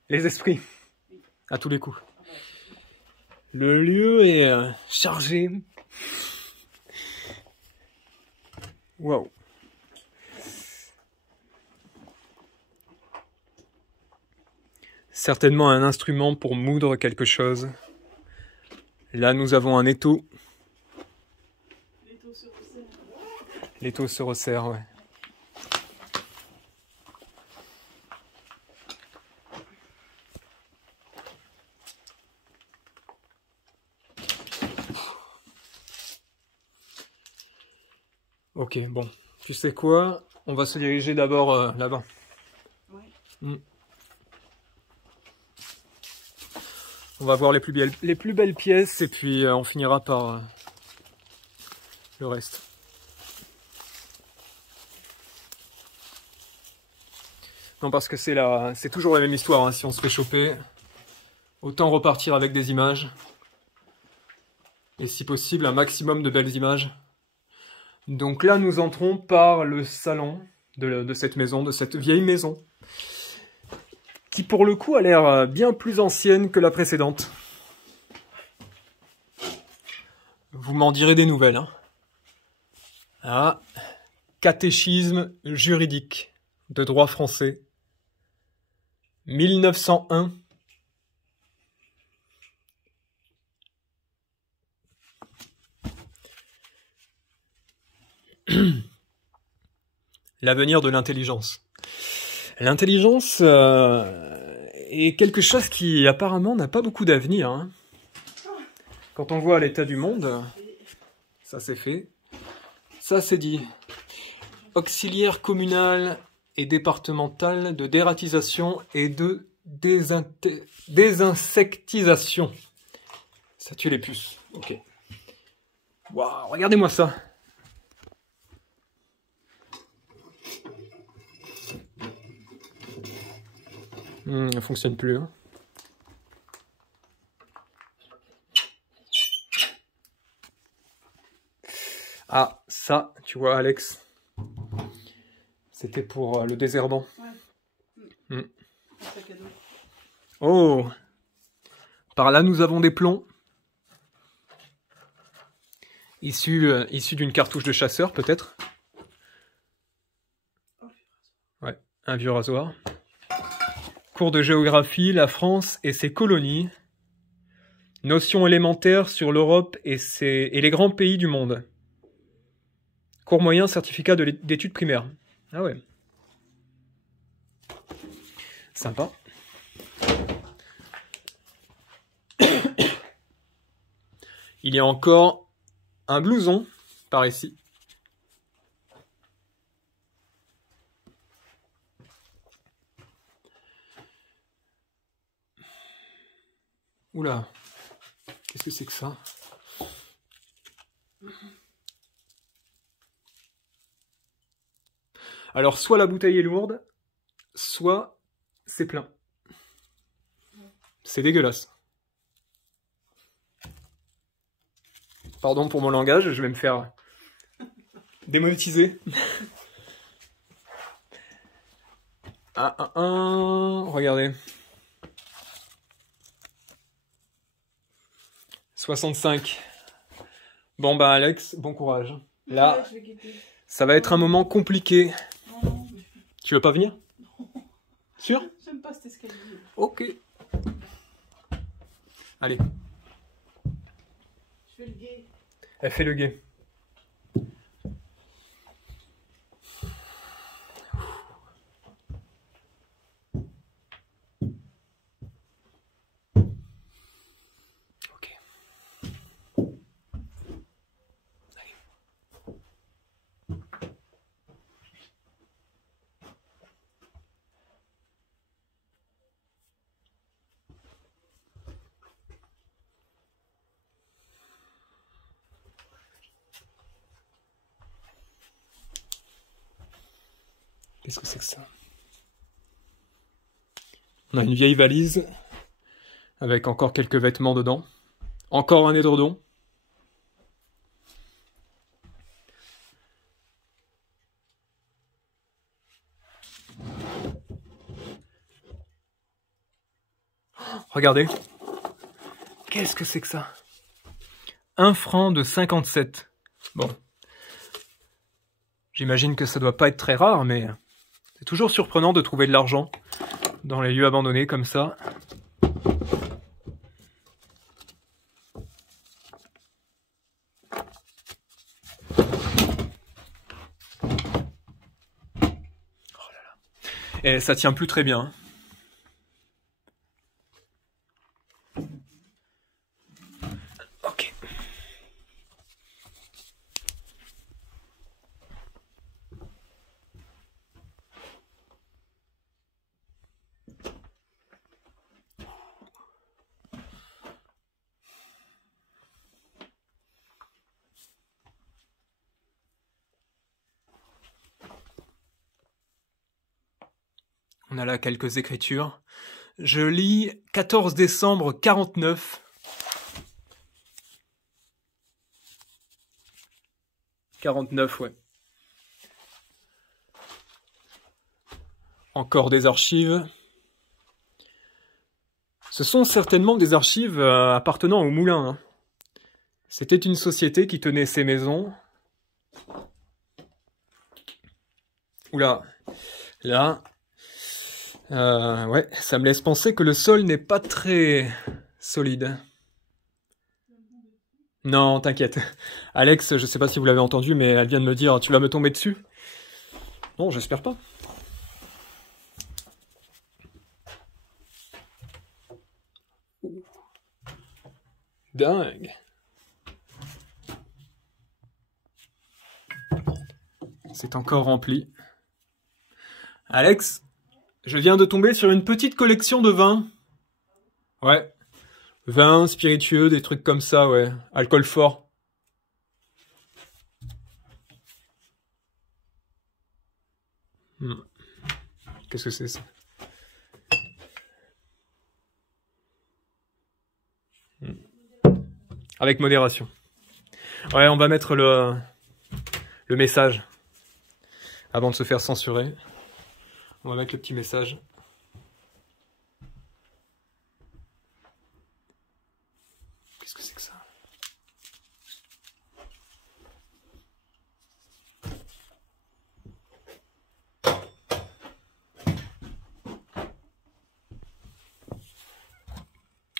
les esprits, à tous les coups. Le lieu est chargé. Waouh. Certainement un instrument pour moudre quelque chose. Là, nous avons un étau. L'étau se resserre. L'étau se resserre, ouais. Ok, bon. Tu sais quoi? On va se diriger d'abord là-bas. Ouais. On va voir les plus belles pièces et puis on finira par le reste. Non, parce que c'est toujours la même histoire, hein. Si on se fait choper, autant repartir avec des images. Et si possible, un maximum de belles images. Donc là, nous entrons par le salon de cette maison, de cette vieille maison. Qui pour le coup a l'air bien plus ancienne que la précédente. Vous m'en direz des nouvelles. Hein. Ah, catéchisme juridique de droit français. 1901. L'avenir de l'intelligence. L'intelligence est quelque chose qui apparemment n'a pas beaucoup d'avenir. Hein. Quand on voit l'état du monde, ça c'est fait. Ça c'est dit. Auxiliaire communal et départemental de dératisation et de désinsectisation. Ça tue les puces. Ok. Waouh, regardez-moi ça. Elle fonctionne plus. Hein. Ah, ça, tu vois, Alex, c'était pour le désherbant. Ouais. Oh, par là, nous avons des plombs. Issus d'une cartouche de chasseur, peut-être. Ouais, un vieux rasoir. Cours de géographie, la France et ses colonies. Notions élémentaires sur l'Europe et les grands pays du monde. Cours moyen, certificat d'études primaires. Ah ouais. Sympa. Il y a encore un blouson par ici. Oula, qu'est-ce que c'est que ça? Alors, soit la bouteille est lourde, soit c'est plein. C'est dégueulasse. Pardon pour mon langage, je vais me faire démonétiser. Regardez. 65. Bon bah Alex, bon courage. Là, ça va être un moment compliqué. Non. Tu veux pas venir? Non. Sûr? J'aime pas cet escalier. Ok. Allez. Je fais le gay. Elle fait le gay. Qu'est-ce que c'est que ça? On a une vieille valise avec encore quelques vêtements dedans. Encore un édredon. Regardez. Qu'est-ce que c'est que ça? 1 franc de 57. Bon. J'imagine que ça doit pas être très rare, mais c'est toujours surprenant de trouver de l'argent dans les lieux abandonnés comme ça. Et ça tient plus très bien. Ok. On a là quelques écritures. Je lis 14 décembre 49. 49, ouais. Encore des archives. Ce sont certainement des archives appartenant au moulin. Hein. C'était une société qui tenait ces maisons. Oula, là... ouais, ça me laisse penser que le sol n'est pas très solide. Non, t'inquiète. Alex, je sais pas si vous l'avez entendu, mais elle vient de me dire « Tu vas me tomber dessus ?» Non, j'espère pas. Dingue. C'est encore rempli. Alex, je viens de tomber sur une petite collection de vins. Ouais. Vins, spiritueux, des trucs comme ça, ouais. Alcool fort. Qu'est-ce que c'est ça? Avec modération. Ouais, on va mettre le message. Avant de se faire censurer. On va mettre le petit message. Qu'est-ce que c'est que ça?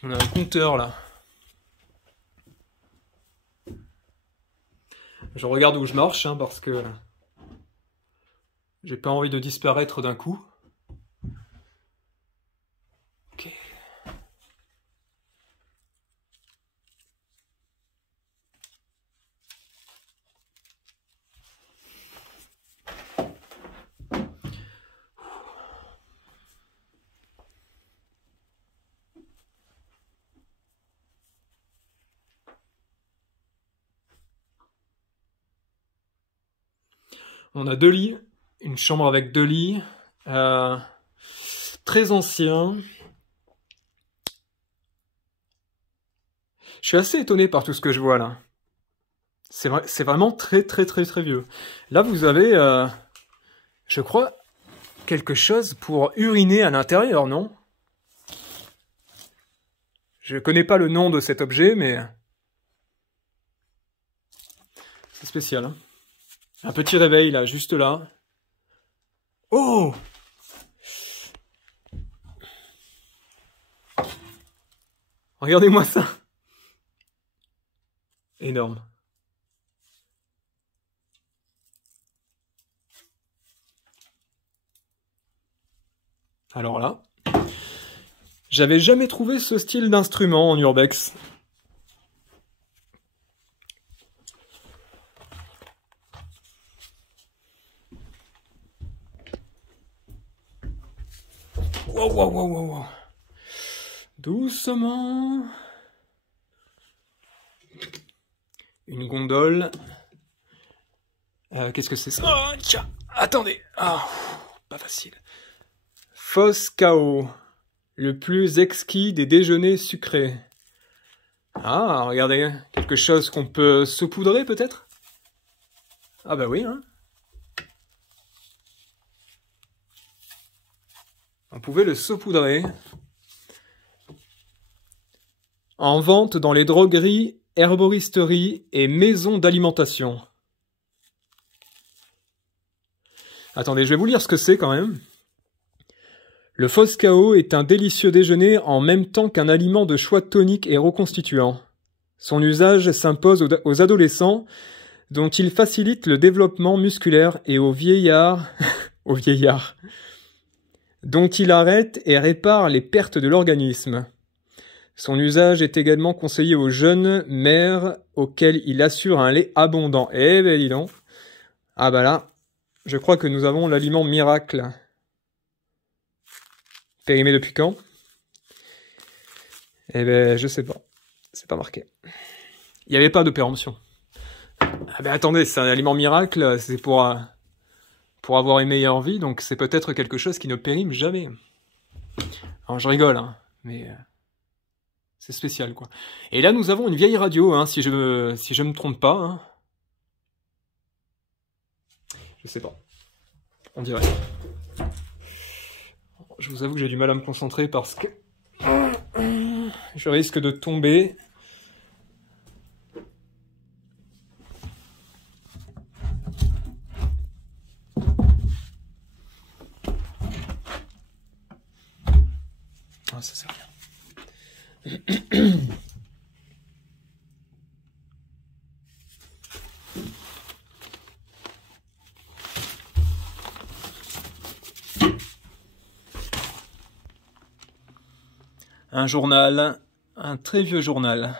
On a un compteur là. Je regarde où je marche hein, parce que j'ai pas envie de disparaître d'un coup. Ok. On a 2 lits, une chambre avec 2 lits, très ancien. Je suis assez étonné par tout ce que je vois là. C'est vraiment très vieux. Là vous avez, je crois, quelque chose pour uriner à l'intérieur, non? Je connais pas le nom de cet objet, mais c'est spécial. Hein. Un petit réveil là, juste là. Oh! Regardez-moi ça! Énorme. Alors là, j'avais jamais trouvé ce style d'instrument en urbex. Wow. Doucement. Une gondole. Qu'est-ce que c'est ça? Oh, tiens, attendez. Ah, pas facile. Foscao, le plus exquis des déjeuners sucrés. Ah, regardez, quelque chose qu'on peut saupoudrer peut-être? Ah bah oui, hein. On pouvait le saupoudrer. En vente dans les drogueries, herboristeries et maisons d'alimentation. Attendez, je vais vous lire ce que c'est quand même. Le Foscao est un délicieux déjeuner en même temps qu'un aliment de choix tonique et reconstituant. Son usage s'impose aux adolescents, dont il facilite le développement musculaire, et aux vieillards... aux vieillards. dont il arrête et répare les pertes de l'organisme. Son usage est également conseillé aux jeunes mères auxquelles il assure un lait abondant. Eh ben dis donc. Ah bah là, je crois que nous avons l'aliment miracle. Périmé depuis quand? Eh ben je sais pas. C'est pas marqué. Il n'y avait pas de péremption. Ah ben attendez, c'est un aliment miracle, c'est pour avoir une meilleure vie, donc c'est peut-être quelque chose qui ne périme jamais. Alors je rigole, hein, mais c'est spécial, quoi. Et là, nous avons une vieille radio, hein, si je me trompe pas. Hein. Je sais pas. On dirait. Je vous avoue que j'ai du mal à me concentrer parce que je risque de tomber. Ah, ça sert à rien. Un journal, un très vieux journal.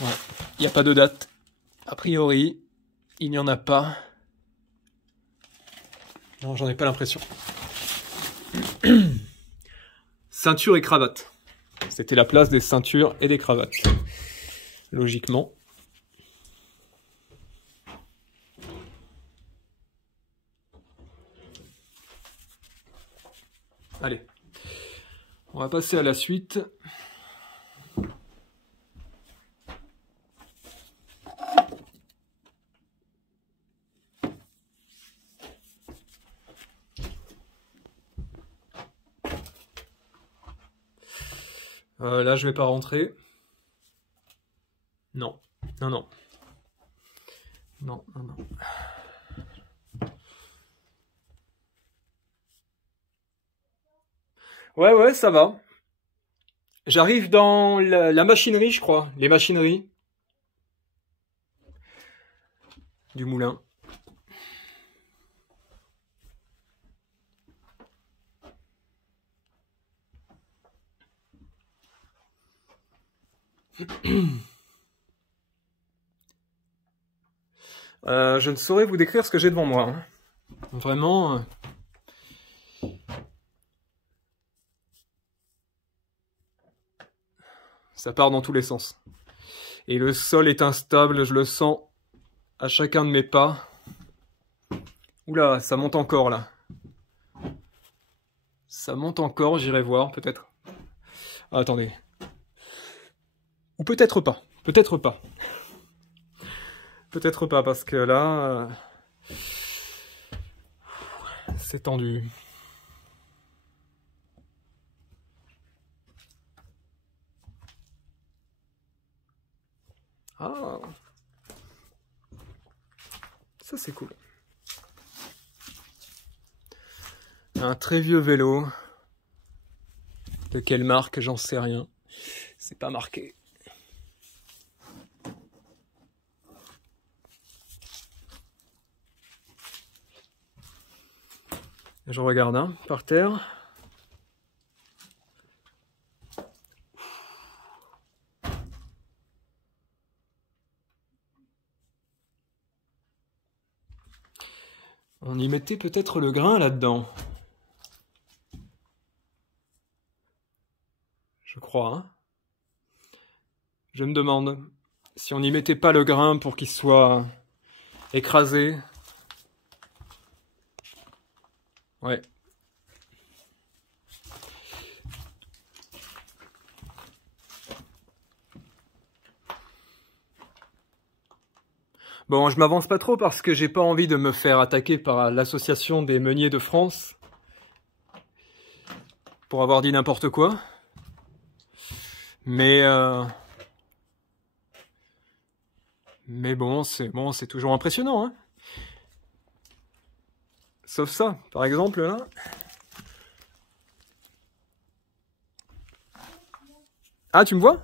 Ouais. Il n'y a pas de date. A priori, il n'y en a pas. Non, j'en ai pas l'impression. Ceinture et cravate. C'était la place des ceintures et des cravates. Logiquement. Allez. On va passer à la suite. Là, je vais pas rentrer. Non, non, non. Non, non, non. Ouais, ça va. J'arrive dans la machinerie, je crois. Les machineries. Du moulin. Je ne saurais vous décrire ce que j'ai devant moi. Hein. Vraiment... Ça part dans tous les sens. Et le sol est instable, je le sens à chacun de mes pas. Oula, ça monte encore là. Ça monte encore, j'irai voir peut-être. Ah, attendez. Ou peut-être pas. Peut-être pas. Peut-être pas parce que là... c'est tendu. Ah. Ça c'est cool. Un très vieux vélo. De quelle marque, j'en sais rien. C'est pas marqué. Je regarde, hein, par terre. On y mettait peut-être le grain là-dedans. Je crois, hein. Je me demande si on n'y mettait pas le grain pour qu'il soit écrasé. Ouais. Bon, je m'avance pas trop parce que j'ai pas envie de me faire attaquer par l'association des meuniers de France pour avoir dit n'importe quoi. Mais bon, c'est toujours impressionnant, hein. Sauf ça, par exemple, là. Ah, tu me vois?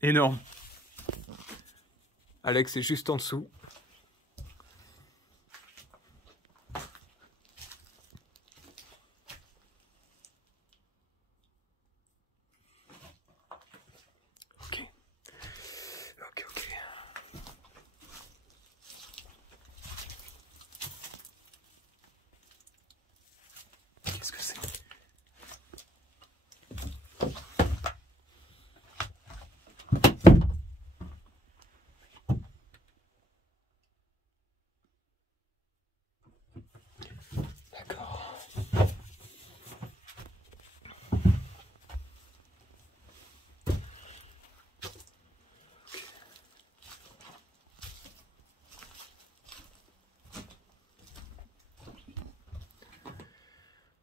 Énorme. Alex est juste en dessous. Ok. Ok, ok. Qu'est-ce que c'est? D'accord.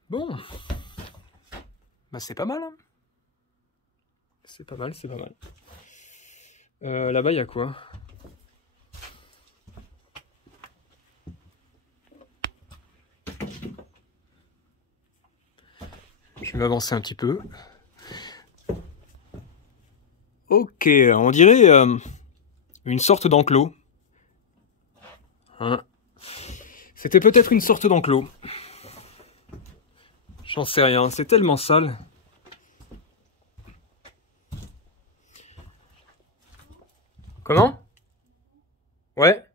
Bon. Bah c'est pas mal, hein. C'est pas mal, c'est pas mal. Là-bas, il y a quoi? Je vais m'avancer un petit peu. Ok, on dirait une sorte d'enclos. Hein? C'était peut-être une sorte d'enclos. J'en sais rien, c'est tellement sale. Comment? Ouais?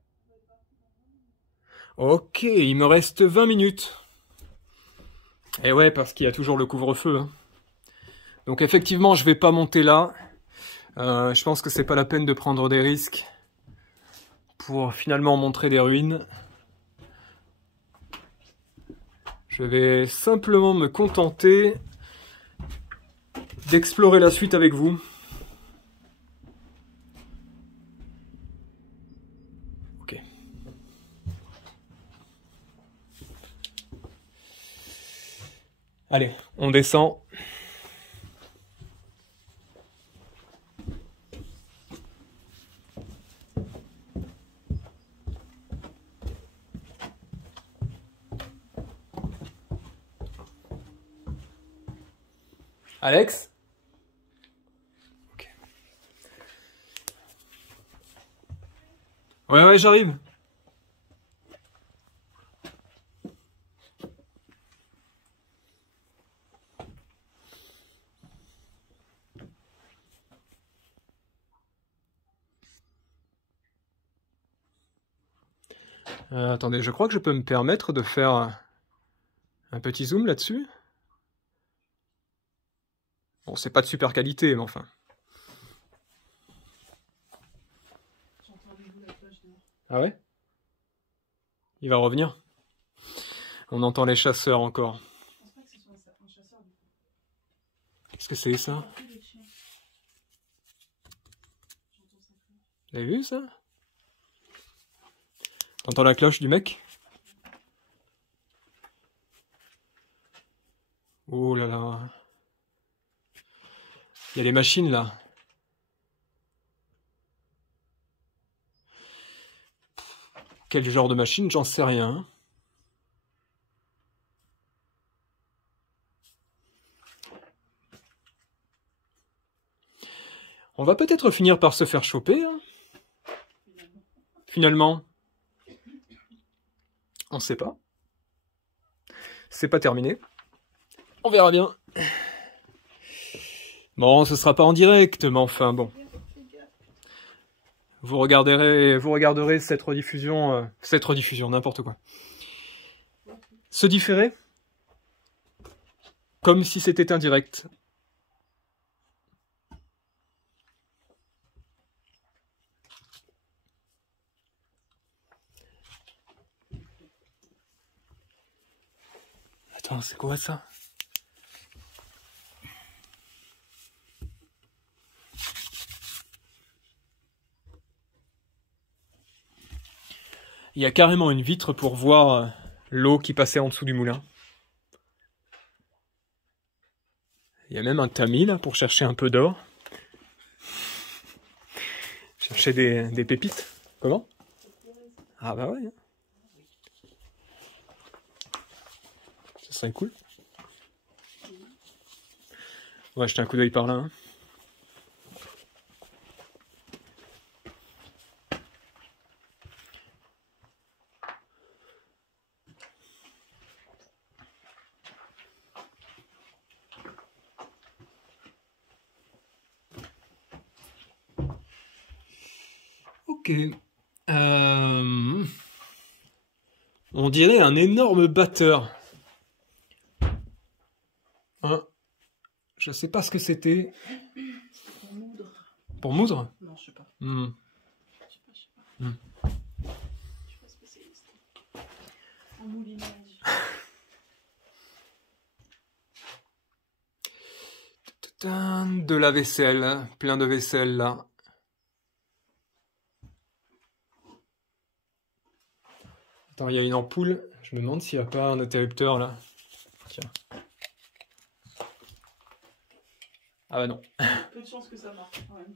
Ok, il me reste 20 minutes. Et ouais, parce qu'il y a toujours le couvre-feu. Hein. Donc effectivement, je vais pas monter là. Je pense que c'est pas la peine de prendre des risques pour finalement montrer des ruines. Je vais simplement me contenter d'explorer la suite avec vous. Ok. Allez, on descend. Alex? Ok. Ouais, j'arrive. Attendez, je crois que je peux me permettre de faire un petit zoom là-dessus. Bon, c'est pas de super qualité, mais enfin. Ah ouais? Il va revenir? On entend les chasseurs encore. Qu'est-ce que c'est ça? Vous avez vu ça? T'entends la cloche du mec? Oh là là. Il y a les machines là. Quel genre de machine? J'en sais rien. On va peut-être finir par se faire choper. Hein. Finalement. On sait pas. C'est pas terminé. On verra bien. Bon, ce sera pas en direct, mais enfin bon. Vous regarderez cette rediffusion, n'importe quoi. Se différer comme si c'était un direct. Attends, c'est quoi ça? Il y a carrément une vitre pour voir l'eau qui passait en dessous du moulin. Il y a même un tamis là pour chercher un peu d'or. Chercher des pépites. Comment? Ah bah ouais. Ça serait cool. On va jeter un coup d'œil par là. Hein. Ok. On dirait un énorme batteur. Hein. Je sais pas ce que c'était. Pour moudre. Pour moudre? Non, je sais pas. Hmm. Je sais pas. Hmm. Je suis pas spécialiste. En moulinage. De la vaisselle, plein de vaisselle là. Attends, il y a une ampoule. Je me demande s'il n'y a pas un interrupteur là. Tiens. Ah bah non. Peu de chance que ça marche quand même.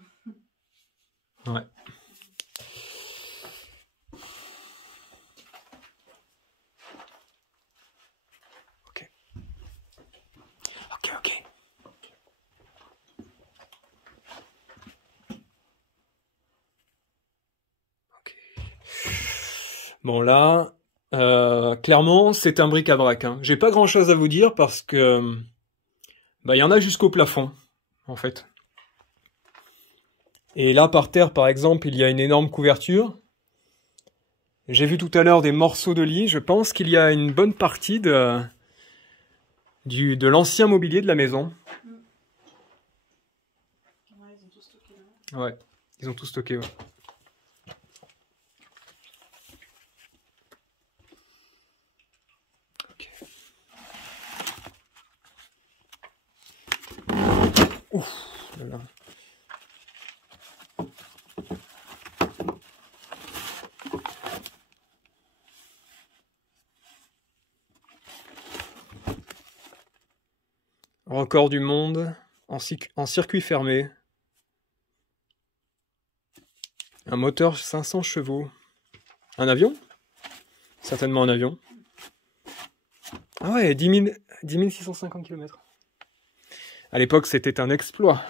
Ouais. Ok. Ok, ok. Ok. Bon là, clairement, c'est un bric-à-brac. Hein. J'ai pas grand-chose à vous dire parce que bah il y en a jusqu'au plafond, en fait. Et là, par terre, par exemple, il y a une énorme couverture. J'ai vu tout à l'heure des morceaux de lit. Je pense qu'il y a une bonne partie de l'ancien mobilier de la maison. Ouais, ils ont tout stocké là. Ouais, ils ont tout stocké, ouais. Ok. Ouf, là là. Record du monde en circuit fermé. Un moteur 500 chevaux. Un avion? Certainement un avion. Ah ouais, 10 650 km. À l'époque, c'était un exploit.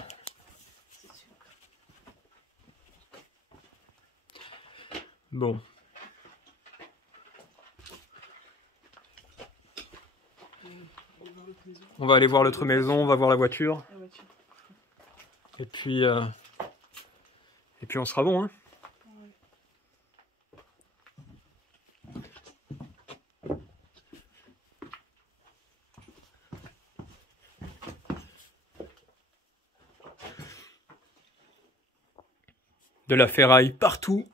Bon. On va aller voir l'autre maison, on va voir la voiture. Et puis on sera bon, hein. De la ferraille partout.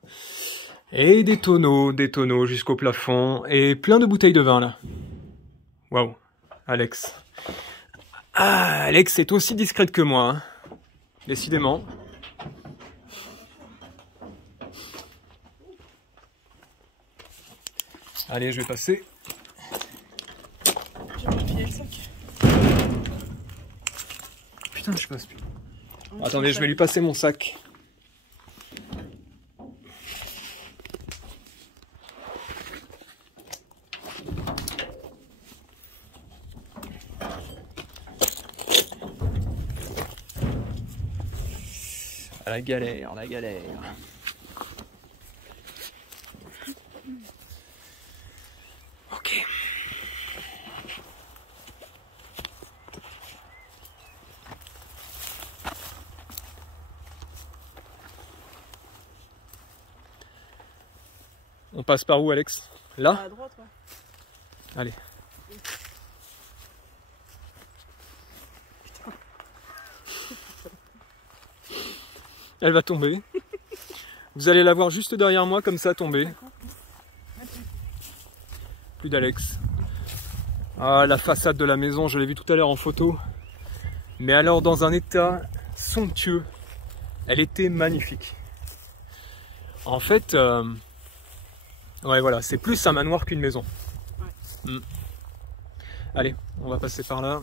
Et des tonneaux jusqu'au plafond. Et plein de bouteilles de vin, là. Waouh, Alex. Ah, Alex est aussi discrète que moi, hein. Décidément. Allez, je vais passer. J'ai vérifié le sac. Putain, je passe plus. Attendez, je vais lui passer mon sac. La galère, la galère. Ok. On passe par où, Alex? Là? À droite, ouais. Allez. Elle va tomber. Vous allez la voir juste derrière moi, comme ça, tomber. Plus d'Alex. Ah, la façade de la maison, je l'ai vue tout à l'heure en photo. Mais alors, dans un état somptueux. Elle était magnifique. En fait, ouais, voilà, c'est plus un manoir qu'une maison. Ouais. Allez, on va passer par là.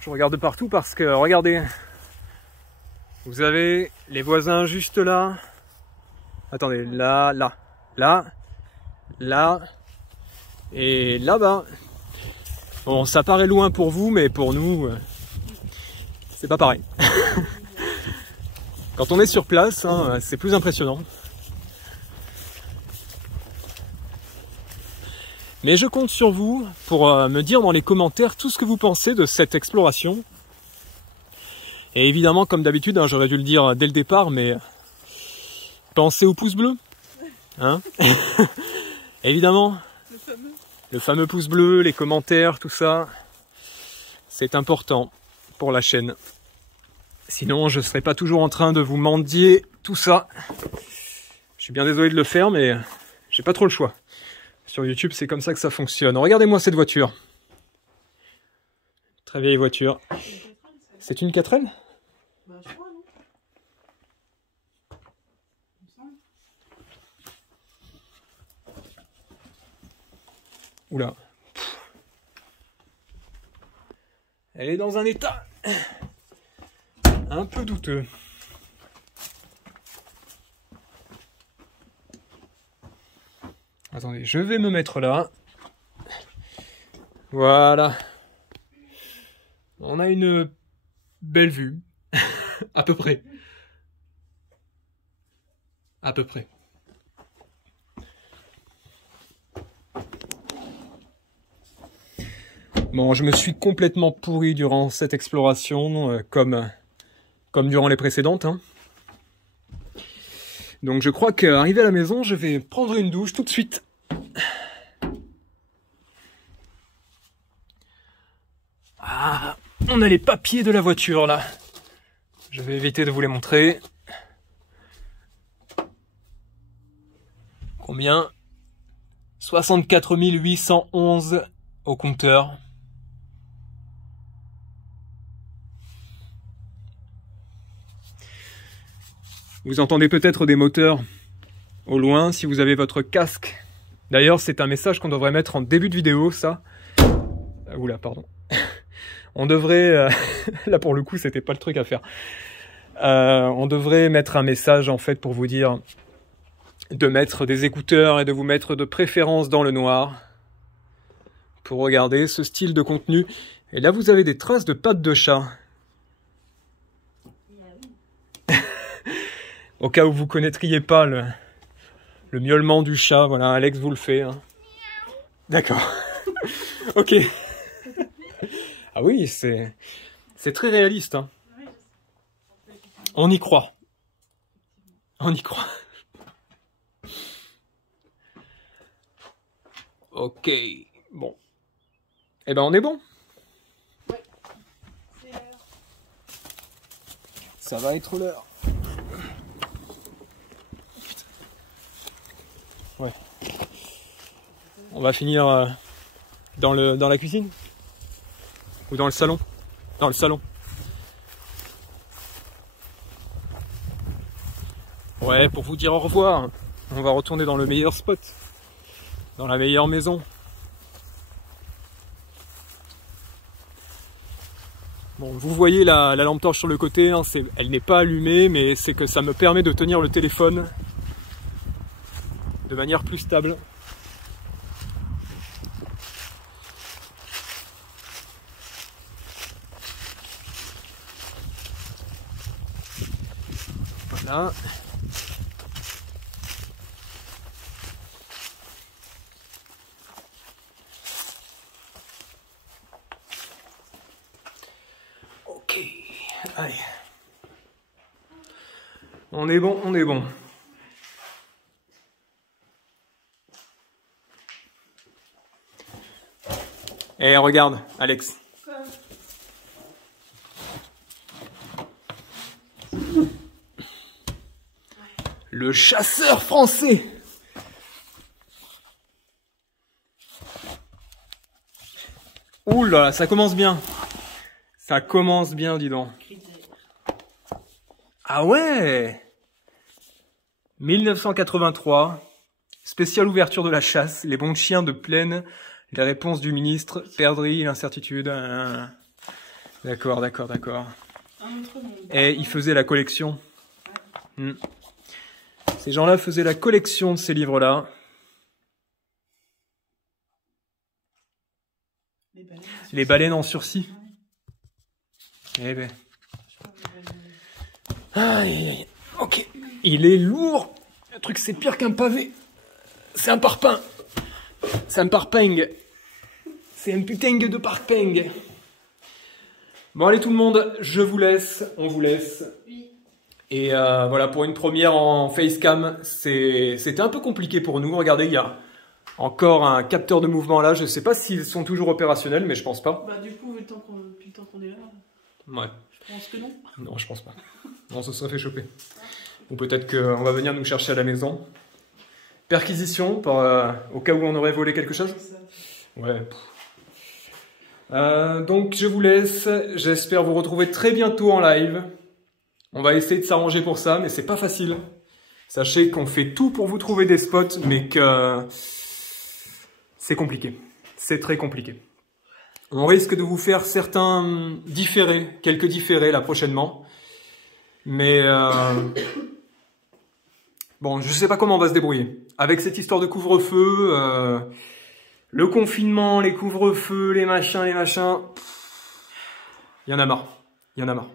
Je regarde partout parce que, regardez, Vous avez les voisins juste là. Attendez, là, là, là, là et là-bas. Bon, ça paraît loin pour vous, mais pour nous, c'est pas pareil. Quand on est sur place, hein, c'est plus impressionnant. Mais je compte sur vous pour me dire dans les commentaires tout ce que vous pensez de cette exploration. Et évidemment, comme d'habitude, hein, j'aurais dû le dire dès le départ, mais pensez au pouce bleu. Hein. Évidemment. Le fameux pouce bleu, les commentaires, tout ça, c'est important pour la chaîne. Sinon, je ne serais pas toujours en train de vous mendier tout ça. Je suis bien désolé de le faire, mais j'ai pas trop le choix. Sur YouTube, c'est comme ça que ça fonctionne. Regardez-moi cette voiture. Très vieille voiture. C'est une 4L ? Bah, je crois, non ? Il me semble. Oula. Elle est dans un état un peu douteux. Attendez, je vais me mettre là. Voilà. On a une belle vue. À peu près. À peu près. Bon, je me suis complètement pourri durant cette exploration, comme durant les précédentes. Hein. Donc je crois qu'arrivé à la maison, je vais prendre une douche tout de suite. Ah, on a les papiers de la voiture là. Je vais éviter de vous les montrer. Combien ? 64 811 au compteur. Vous entendez peut-être des moteurs au loin si vous avez votre casque. D'ailleurs, c'est un message qu'on devrait mettre en début de vidéo, ça. Oula, pardon. On devrait... là, pour le coup, c'était pas le truc à faire. On devrait mettre un message, en fait, pour vous dire de mettre des écouteurs et de vous mettre de préférence dans le noir pour regarder ce style de contenu. Et là, vous avez des traces de pattes de chat. Au cas où vous ne connaîtriez pas le miaulement du chat, voilà, Alex vous le fait. Hein. D'accord. Ok. Ah oui, c'est très réaliste. Hein. On y croit. On y croit. Ok. Bon. Eh ben, on est bon. Ouais. C'est l'heure. Ça va être l'heure. Ouais. On va finir dans la cuisine ou dans le salon? Dans le salon. Ouais, pour vous dire au revoir. On va retourner dans le meilleur spot, dans la meilleure maison. Bon, vous voyez la lampe torche sur le côté, hein, elle n'est pas allumée, mais c'est que ça me permet de tenir le téléphone de manière plus stable. Voilà. Ok, allez. On est bon, on est bon. Eh, regarde, Alex. Quoi ? Le chasseur français. Ouh là là, ça commence bien. Ça commence bien, dis donc. Ah ouais, 1983, spéciale ouverture de la chasse, les bons chiens de plaine, les réponses du ministre, perdrix, l'incertitude. D'accord, d'accord, d'accord. Un autre monde. Et ils faisaient la collection. Ces gens-là faisaient la collection de ces livres-là. Les baleines en sursis. Eh ben. Aïe, aïe, aïe. Ok. Il est lourd. Le truc, c'est pire qu'un pavé. C'est un parpaing. C'est un parping. C'est un putain de parping. Bon, allez tout le monde, je vous laisse. On vous laisse. Oui. Et voilà, pour une première en facecam, c'était un peu compliqué pour nous. Regardez, il y a encore un capteur de mouvement là. Je ne sais pas s'ils sont toujours opérationnels, mais je pense pas. Bah du coup, depuis le temps qu'on est là, Ouais. je pense que non. Non, je pense pas. Non, ça se serait fait choper. Ou peut-être qu'on va venir nous chercher à la maison. Perquisition, au cas où on aurait volé quelque chose. Ouais. Donc je vous laisse. J'espère vous retrouver très bientôt en live. On va essayer de s'arranger pour ça, mais c'est pas facile. Sachez qu'on fait tout pour vous trouver des spots, mais que c'est compliqué. C'est très compliqué. On risque de vous faire certains différés, quelques différés là prochainement. Mais bon, je sais pas comment on va se débrouiller. Avec cette histoire de couvre-feu, le confinement, les couvre-feux, les machins, il y en a marre. Il y en a marre.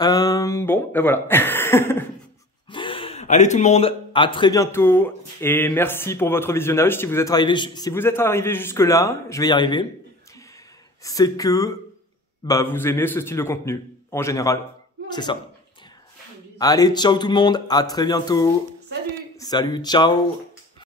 Bon, ben voilà. Allez tout le monde, à très bientôt et merci pour votre visionnage. Si vous êtes arrivé jusque là, je vais y arriver. C'est que bah, vous aimez ce style de contenu en général. C'est ça. Allez, ciao tout le monde, à très bientôt. Salut. Salut, ciao.